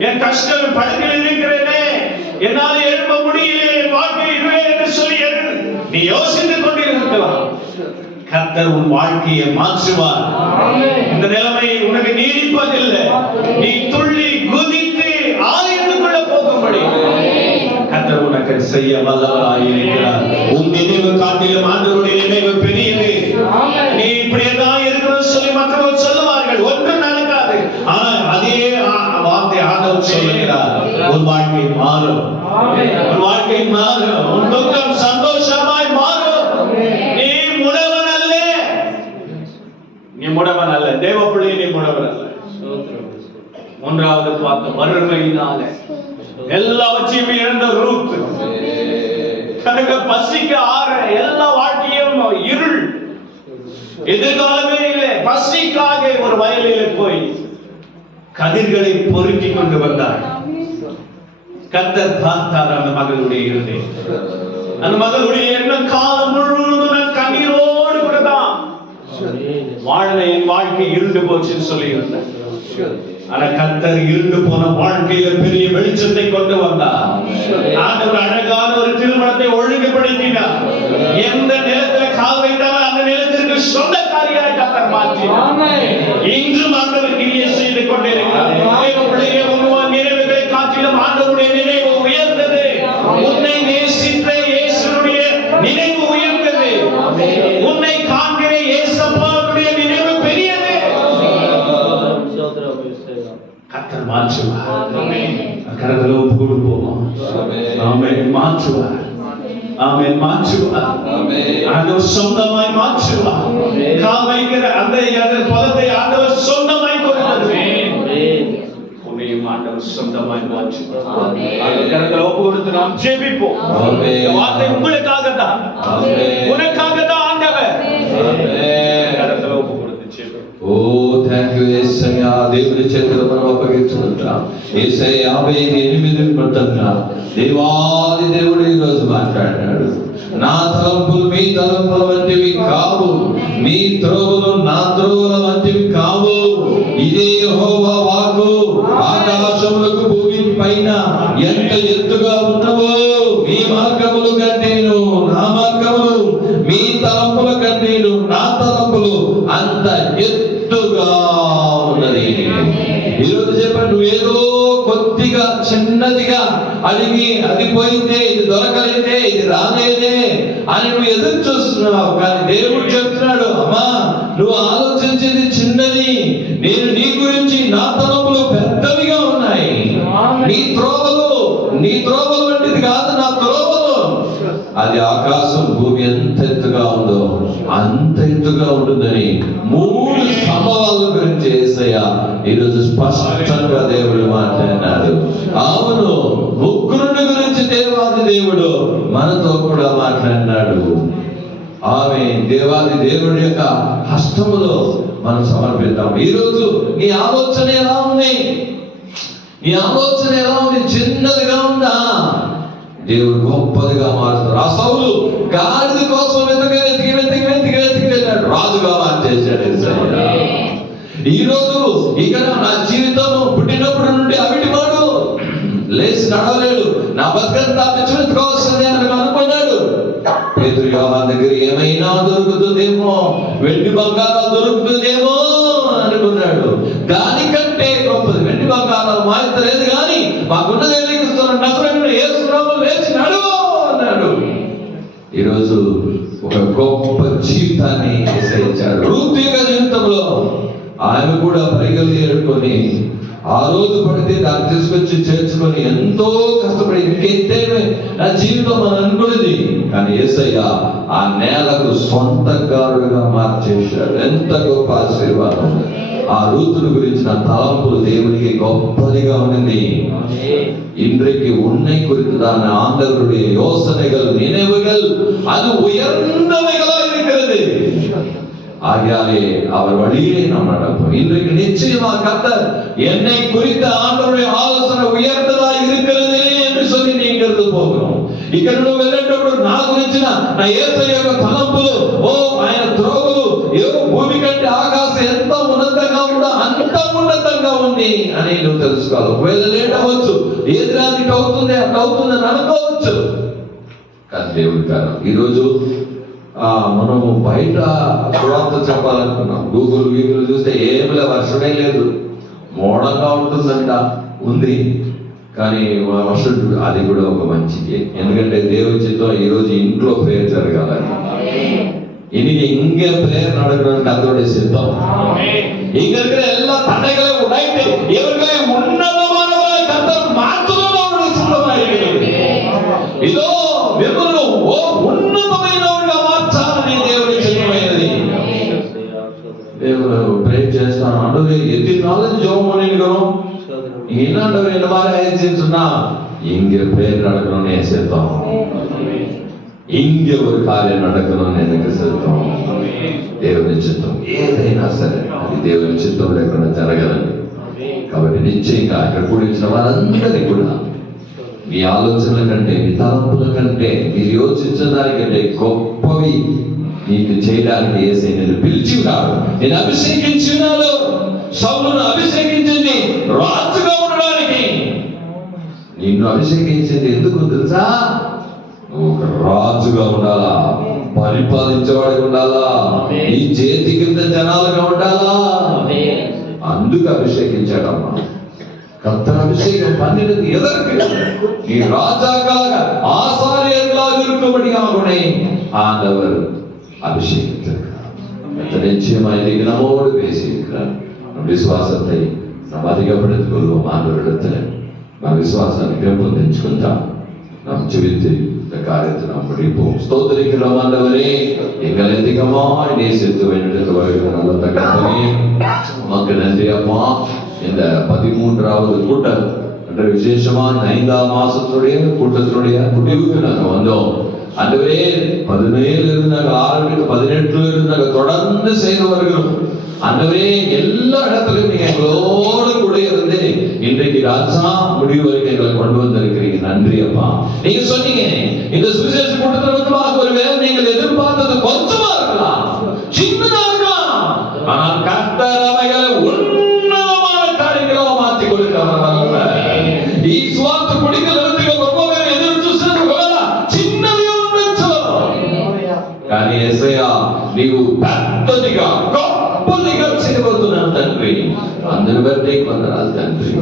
என் கஷ்டம் படுக்கையில் இருக்கிறேனே, என்னால் எழும்ப முடியல, என் வாழ்க்கை இதுவே என்று சொல்லி எழுந்து நீ யோசித்துக் கொண்டிருக்கலாம். கர்த்தர் உன் வாழ்க்கையை மாற்றுவார். இந்த நிலைமை உனக்கு நீடிப்பதில்லை. நீ துள்ளி குதித்து ஆலயத்துக்குள்ள போகும்படி கர்த்தர் உனக்கு செய்ய வல்லவராய் இருக்கிறார். உன் நினைவு காட்டிலும் ஆண்டவருடைய நினைவு பெரியது. நீ இப்படியேதான் இருக்கணும்னு சொல்லி மற்றவர்கள் சொல்லுவார்கள், ஒன்றும் நடக்காது. ஆனா அதே வார்த்தை ஆண்டவர் சொல்லுகிறார், உன் வாழ்க்கை மாறும், உன் வாழ்க்கை மாறும், உன் துக்கம் சந்தோஷமாய் மாறும். நீ முடவன் அல்ல, நீ முடவன் அல்ல, தேவ பிள்ளை, நீ முடவன் அல்ல. மூன்றாவது பார்த்த வறுமையினால எல்லாவற்றையும் இழந்த ரூத், தனக்கு பசிக்க ஆற எல்லா வாழ்க்கையும் இருள், எதிர்காலமே இல்லை, பசிக்காக ஒரு வயலில் போய் கதிர்களை பொறுக்கி கொண்டு வந்தார். கர்த்தர் பார்த்தார் அந்த மகளுடைய இருதயம். அந்த மகளுடைய எண்ணம் காலம் முழுவதும் நான் கண்ணீரோடு கூட தான் வாழ்ந்த, என் வாழ்க்கை இருண்டு போச்சுன்னு சொல்லி இருந்தேன். ஆனா கர்த்தர் இருண்டு போன வாழ்க்கையில பெரிய வெளிச்சத்தை கொண்டு வந்தார். ஆண்டவர் அழகான ஒரு திருமணத்தை தேசத்தை ஒழுங்குபடுத்தினார். எந்த நிலத்துல கால் வைத்தாலும் அந்த நிலத்திற்கு சொந்தக்காரியாக கர்த்தர் மாற்றினார். இன்றும் ஆண்டவர் கிரியை செய்து கொண்டிருக்கிறார். தேவனுடைய உருவான நினைவுகளை காட்டிலும் ஆண்டவருடைய நினைவு உயர்ந்தது. உன்னை நேசித்த இயேசுவுடைய நினைவு உயர்ந்தது. உன்னை காண்கிற இயேசப்பாவுடைய நினைவு பெரியது. கர்த்தர் மாற்றுவார். கரங்களை ஒப்பு கொடுப்போம். ஆமென். மாற்றுவார். ஆமென். மாற்றுவார். ஆண்டவர் சொந்தமாய் மாற்றுவார். கால் வைக்கிற அந்த பலத்தை ஆண்டவர் சொந்தமாய் கொடுத்தார். உன்னையும் ஆண்டவர் சொந்தமாய் மாற்றுவார். கரங்களை ஒப்பு கொடுத்து நாம் ஜெபிப்போம். இந்த வார்த்தை உங்களுக்காக தான், உனக்காக தான் ஆண்டவர். கரங்களை ஒப்பு கொடுத்து ஜெபிப்போம். ఓ థ్యాంక్ యూ యేసయ్యా. దేవుని చేతులు మనం అప్పగించుకుంటాం. యేసయ్యా 58 మొత్తంగా దేవాది దేవుడు ఈ రోజు మాట్లాడాడు. నా తలంపులు మీ తలంపుల వంటివి కావు, మీ త్రోవలు నా త్రోవల వంటివి కావు. ఇదే యెహోవా వాక్కు. ఆకాశములకు భూమి పైన ఎంత ఎత్తుగా ఉన్నవో మీ మార్గములు కంటేను నా మార్గములు, మీ తలంపుల కంటేను నా తలంపులు అంత ఎత్తుగా ఉన్నది. ఈరోజు చెప్పండి, నువ్వేదో కొద్దిగా చిన్నదిగా అడిగి అది పోయిందే, ఇది దొరకలేదే, ఇది రాలేదే అని నువ్వు ఎదురు చూస్తున్నావు. కానీ దేవుడు చెప్తున్నాడు, అమ్మా నువ్వు ఆలోచించేది చిన్నది, నేను నీ గురించి నా తలపులు పెద్దవిగా ఉన్నాయి. నీ త్రోవలు వంటిది కాదు నా త్రోవలు. అది ఆకాశం భూమి ఎంత ఎత్తుగా ఉందో అంత ఎత్తుగా ఉంటుందని 3 సంభవాల గురించి యేసయ్య ఈరోజు స్పష్టంగా దేవుడు మాట్లాడినాడు. అవును, ముగ్గురుని గురించి దేవాది దేవుడు మనతో కూడా మాట్లాడినాడు. ఆమె దేవాది దేవుడి యొక్క హస్తములో మనం సమర్పిద్దాం. ఈరోజు నీ ఆలోచన ఎలా ఉంది? నీ ఆలోచన ఎలా ఉంది? చిన్నదిగా ఉందా? దేవుడు గొప్పదిగా మారుతాడు. ఆ సౌలు గాడిద కోసం వెతికి వెళ్ళాడు, రాజుగా మార్చేశాడు యేసయ్య. ఈరోజు ఇక నా జీవితం పుట్టినప్పటి నుండి అవిటివాడు, లేచి నడవలేడు, నా బతుకంతా పిచ్చిమెత్తుకోవాల్సిందే అని అనుకున్నాడు. పేతురు యోహాను దగ్గర ఏమైనా దొరుకుతుందేమో, వెండి బంగారాలు దొరుకుతుందేమో అనుకున్నాడు. దానికంటే గొప్పది వెండి బంగారాలు మాయలేదు, కానీ మాకున్నది లేచి నడువు అన్నాడు. ఈరోజు ఒక గొప్ప జీవితాన్ని ఇచ్చాడు. రూతు యొక్క జీవితంలో ఆయన కూడా పరిగెలు ఏడుకొని ఆ రోజు పడితే దాన్ని తీసుకొచ్చి చేర్చుకొని ఎంతో కష్టపడి ఇంకెంతేమే నా జీవితం అని అనుకునేది. కానీ యేసయ్య ఆ నేలకు సొంతకారుడుగా మార్చేశాడు. ఎంత గొప్ప ఆశీర్వాదం. ఆ రూతుని గురించిన తలంపులు దేవునికి గొప్పదిగా ఉన్నది. இன்றைக்கு உன்னை குறித்துதான ஆண்டவருடைய யோசனைகள், நினைவுகள் அது உயர்ந்தவைகளாக இருக்கிறது. ஆகையாலே அவர் வழியிலே நாம் நடப்போம். இன்றைக்கு நிச்சயமா கர்த்தர் என்னை குறித்த ஆண்டவருடைய ஆலோசனை உயர்ந்ததா இருக்கிறது என்று சொல்லி நீங்கள் போகிறோம். ఇక్కడ నువ్వు వెళ్ళేటప్పుడు నా గురించిన నా యేసయ్య యొక్క తలంపులు, ఓ ఆయన త్రోవలు ఏవో భూమి కంటే ఆకాశం ఎంత ఉన్నతంగా ఉందో అంత ఉన్నతంగా ఉంది అని నువ్వు తెలుసుకోవాలి. ఒకవేళ లేట్ అవ్వచ్చు, ఏది రానికి అవుతుంది అట్లా అవుతుందని అనుకోవచ్చు. కానీ దేవుడి కారణం ఈరోజు మనము బయట సువార్త చెప్పాలనుకున్నాం. గూగుల్ చూస్తే ఏమిలే, వర్షమే లేదు, మోడంగా ఉంటుందంట, ఉంది. కానీ వర్షం అది కూడా ఒక మంచిది. ఎందుకంటే దేవుడి చిత్తం ఈరోజు ఇంట్లో ప్రేయర్ జరగాలని. இன்னைக்கு இங்க பிரேயர் நடக்கணும்னு அதோட சித்தம். இங்க இருக்கிற எல்லா தடைகளை உடைத்து இவர்களை உன்னதமானவராய் கர்த்தர் மாற்றணும் அவருடைய சித்தமாயிருக்கிறது. இதோ మిమ్మల్ని ఓ ఉన్నతమైనవారుగా మార్చాలని దేవుని చిత్తమైనది. దేవుడు ప్రేయర్ చేస్తాను అంటే ఎత్తి నాలెడ్జ్ ஜெபம் பண்ணிக்கிறோம். என்னண்டவர் என்ன மாதிரி ஆயிடுச்சுன்னு சொன்னா இங்க பிரேயர் நடக்கணும்னு சித்தம். இங்க ஒரு காரியம் நடக்கணும்னு எனக்கு சித்தம். దేవుని చిత్తం ఏదైనా సరే అది దేవుని చిత్తం లేకుండా జరగదండి. కాబట్టి నిశ్చయంగా ఇక్కడ కూడించిన వారందరినీ కూడా మీ ఆలోచనల కంటే, మీ తలంపుల కంటే, మీరు యోచించిన దానికంటే గొప్పవి నీకు చేయడానికి యేసయ్య నిన్ను పిలిచి ఉన్నాడు. నేను అభిషేకించి ఉన్నాడు. సౌలును అభిషేకించింది రాజుగా ఉండడానికి. నిన్ను అభిషేకించింది ఎందుకు తెలుసా? ఒక రాజుగా ఉండాలా, పరిపాలించేవాడిగా ఉండాలా, ఈ చేతి కింద జనాలుగా ఉండాలా. అందుకు అభిషేకించాడమ్మా. கர்த்தர் அபிஷேகம் பண்ணினது எதற்கு? நீ ராஜாக்காக ஆசாரியர்களாக இருக்கும்படியாக உன்னை ஆண்டவர் அபிஷேகித்திருக்கிறார். கர்த்தர் நிச்சயமாய் இன்னைக்கு நம்மோடு பேசியிருக்கிறார். நம் விசுவாசத்தை நாம் அதிகப்படுத்திக் கொள்வோம். ஆண்டவரிடத்துல நாம் விசுவாசம் நிரப்பம் தெரிஞ்சுக்கொண்டா நாம் ஜெபித்து இந்த காரியத்தை நாம் முடிப்போம். ஸ்தோத்திரிக்கிறோம் ஆண்டவரே, எங்களை அதிகமாய் நேசித்து வேண்டிய வருகிற நல்ல தகப்பனே, உமக்கு நன்றி அப்பா. இந்த 13வது கூட்டம் என்ற விசேஷமான 5ஆம் மாசத்துடைய கூட்டத்தினுடைய முடிவுக்கு நாங்கள் வந்தோம். ஆண்டவரே, 17 இருந்து நாங்கள் ஆரம்பித்து 18 இருந்து நாங்கள் தொடர்ந்து செய்து வருகிறோம். ஆண்டவரே, எல்லா இடத்துலையும் நீங்க எங்களோடு கூட இருந்து இன்றைக்கு ராஜா முடிவு வரைக்கும் எங்களை கொண்டு வந்திருக்கிறீங்க. நன்றி அப்பா. நீங்க சொன்னீங்க இந்த சுவிசேஷ கூட்டத்திற்கு ஒருவேளை நீங்கள் எதிர்பார்த்தது கொஞ்சமா இருக்கலாம், சின்னதா இருக்கலாம், ஆனால் கர்த்தர் அவைகளை உன்னதமான காரியங்களா மாற்றி கொடுக்கிறவர். ಈ ಸ್ವಾರ್ಥ ಕುಡಿಕಲಂತಿಗೆ ಒಬ್ಬೊಬ್ಬರೇ ಎದುರು చూసినది ఒకవేళ చిన్నది ఉండొచ్చు, కానీ యేసయ్య నీవు పెద్దదిగా గొప్పదిగా చేయబోతున్నావు తండ్రి. అందరి బట్టి వందనాలు తండ్రి.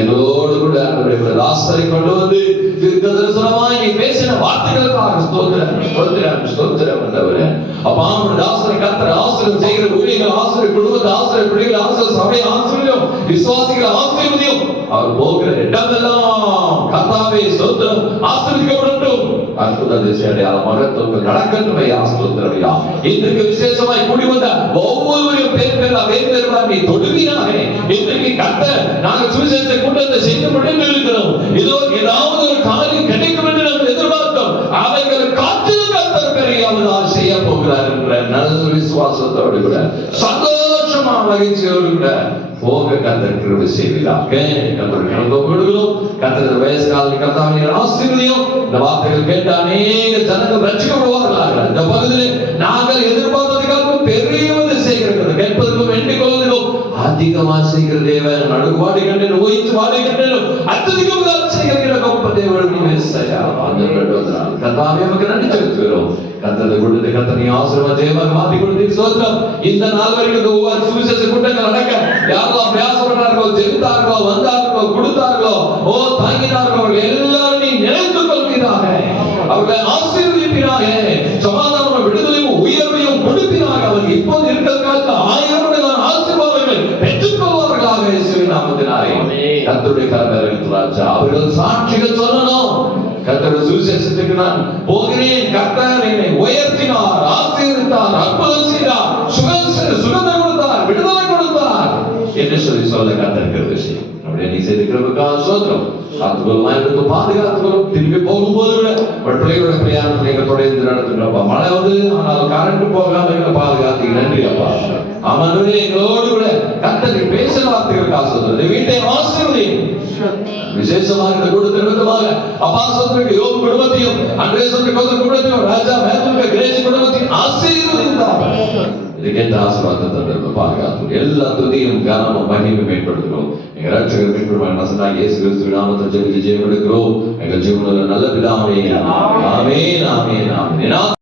எங்களோடு கூட தாசரை கொண்டு வந்து தீர்க்க தரிசனமாய் நீ பேசின வார்த்தைகளுக்காக ஸ்தோத்திரம் ஸ்தோத்திரம் ஸ்தோத்திரம் வந்தவரே. அப்பா, தாசரை கர்த்தர் ஆசீர்வாதம் செய்கிற ஊழியர்கள் ஆசிரியர் குடும்பத்தை ஆசிரியர் பிள்ளைகள் ஆசிரியர் சபையை ஆசிரியம் விசுவாசிகளை ஆசீர்வதியும். அவர் போகிற இடமெல்லாம் கர்த்தாவே ஸ்தோத்திரம் ஆசீர்வதிக்கப்படட்டும். அற்புத அதிசயடைய மகத்துவங்கள் நடக்கட்டும் ஐயா. ஸ்தோத்திரம் ஐயா. இன்றைக்கு விசேஷமாய் கூடி வந்த ஒவ்வொருவரையும் பேர் பேரா நீ தொடுவீனாக. இன்றைக்கு கர்த்தர் நாங்கள் சுவிசேஷ கூட்டத்தை செய்து முடிந்து இருக்கிறோம். இதோ ஏதாவது ஒரு காரியம் கிடைக்கும் என்று நாம் எதிர்பார்த்தோம். அவைகள் காற்றில் கர்த்தர் பெரியாவதா செய்ய போகிறார் என்ற நல்ல விசுவாசத்தோடு கூட சந்தோஷமா மகிழ்ச்சியோடு கூட போக கர்த்தர் கிருபை செய்வீராக. கர்த்தர் கடந்து கொடுக்கிறோம். கர்த்தர் வயசு காலத்தில் கர்த்தாவின் ஆசீர்வதியும். இந்த வார்த்தைகள் கேட்ட அநேக ஜனங்கள் ரட்சிக்கப்படுவார்களாக. இந்த பகுதியில் நாங்கள் எதிர்பார்த்ததுக்காக பெரியவது செய்கிறது கேட்பதற்கும் வேண்டிக் கொள்வதற்கும் அதிகமா செய்கிற தேவன். நடுவு வாடிக்கின்றேன், ஓய்த்து வாடிக்கின்றேன், அत्यधिகமாக செய்கிற கொப்ப தேவன் கர்த்தாவே நமக்கு நன்றி செலுத்துகிறோம். கர்த்தரை கொடுத்து கர்த்தனை ஆசீர்வாதமாக மாற்றி கொடுத்து ஸ்தோத்திரம். இந்த நாள் வரைக்கும் ஒவ்வொரு சுவிசேஷ கூட்டங்கள் நடக்க யாரெல்லாம் பிரயாசப்பட்டார்களோ, ஜெபித்தார்களோ, வந்தார்களோ, கொடுத்தார்களோ, தாங்கினார்களோ, எல்லாரும் நீ நினைத்துக் கொள்வீராக. அவர்களை ஆசீர்வதிப்பீராக. சமாதானம் விடுதலையும் உயர்வையும் கொடுப்பீராக. அவர்கள் இப்போது இருக்கிறதுக்காக 1000 ஆசீர்வாதங்களை பெற்றுக் கொள்வார்களாக. இயேசுவின் நாமத்தினாலே கர்த்தருடைய கரத்தில் ராஜா அவர்கள் சாட்சிகள் சொல்லணும். கர்த்தருடைய சுவிசேஷத்துக்கு நான் போகிறேன், கர்த்தர் என்னை உயர்த்தினார், ஆசீர்வதித்தார், அற்புதம் செய்தார், சுகந்தம் கொடுத்தார், விடுதலை கொடுத்தார் என்று சொல்ல கர்த்தருக்கு விஷயம். அப்படியே நீ செய்திருக்கிறதுக்காக சோதரம் காத்துக்கொள்ளும், பாதுகாத்துக்கொள்ளும். திரும்பி போகும்போது கூட பிள்ளைகளோட பிரயாணத்தை எங்க தொடர்ந்து நடத்துகிறப்பா. மழை வந்து ஆனால் கரண்ட் போகாம எங்களை பாதுகாத்தீங்க. நன்றி அப்பா. அவனே எங்களோடு கூட கர்த்தரை பேச வார்த்தைகளுக்காக சொல்றது வீட்டை ஆசீர்வதியும். விசேஷமாக இந்த கூட்டத்திற்காக அபாசத்திற்கு யோபு குடும்பத்தையும் அன்ரேசனுக்கு குடும்பத்தையும் ராஜா மேத்யூக்கு கிரேஸ் குடும்பத்தையும் ஆசீர்வதித்தார். இதுக்கேற்ற ஆசீர்வாதத்தை தந்தது பாதுகாத்து எல்லா துதியும் கனமும் மகிமையும் மேம்படுத்துகிறோம். எங்க ரட்சகர் மீட்பர் இயேசு கிறிஸ்துவின் நாமத்தில் ஜெபித்து ஜெயம் எடுக்கிறோம். எங்கள் ஜீவனில் நல்ல பிதாவே. ஆமென் ஆமென் ஆமென்.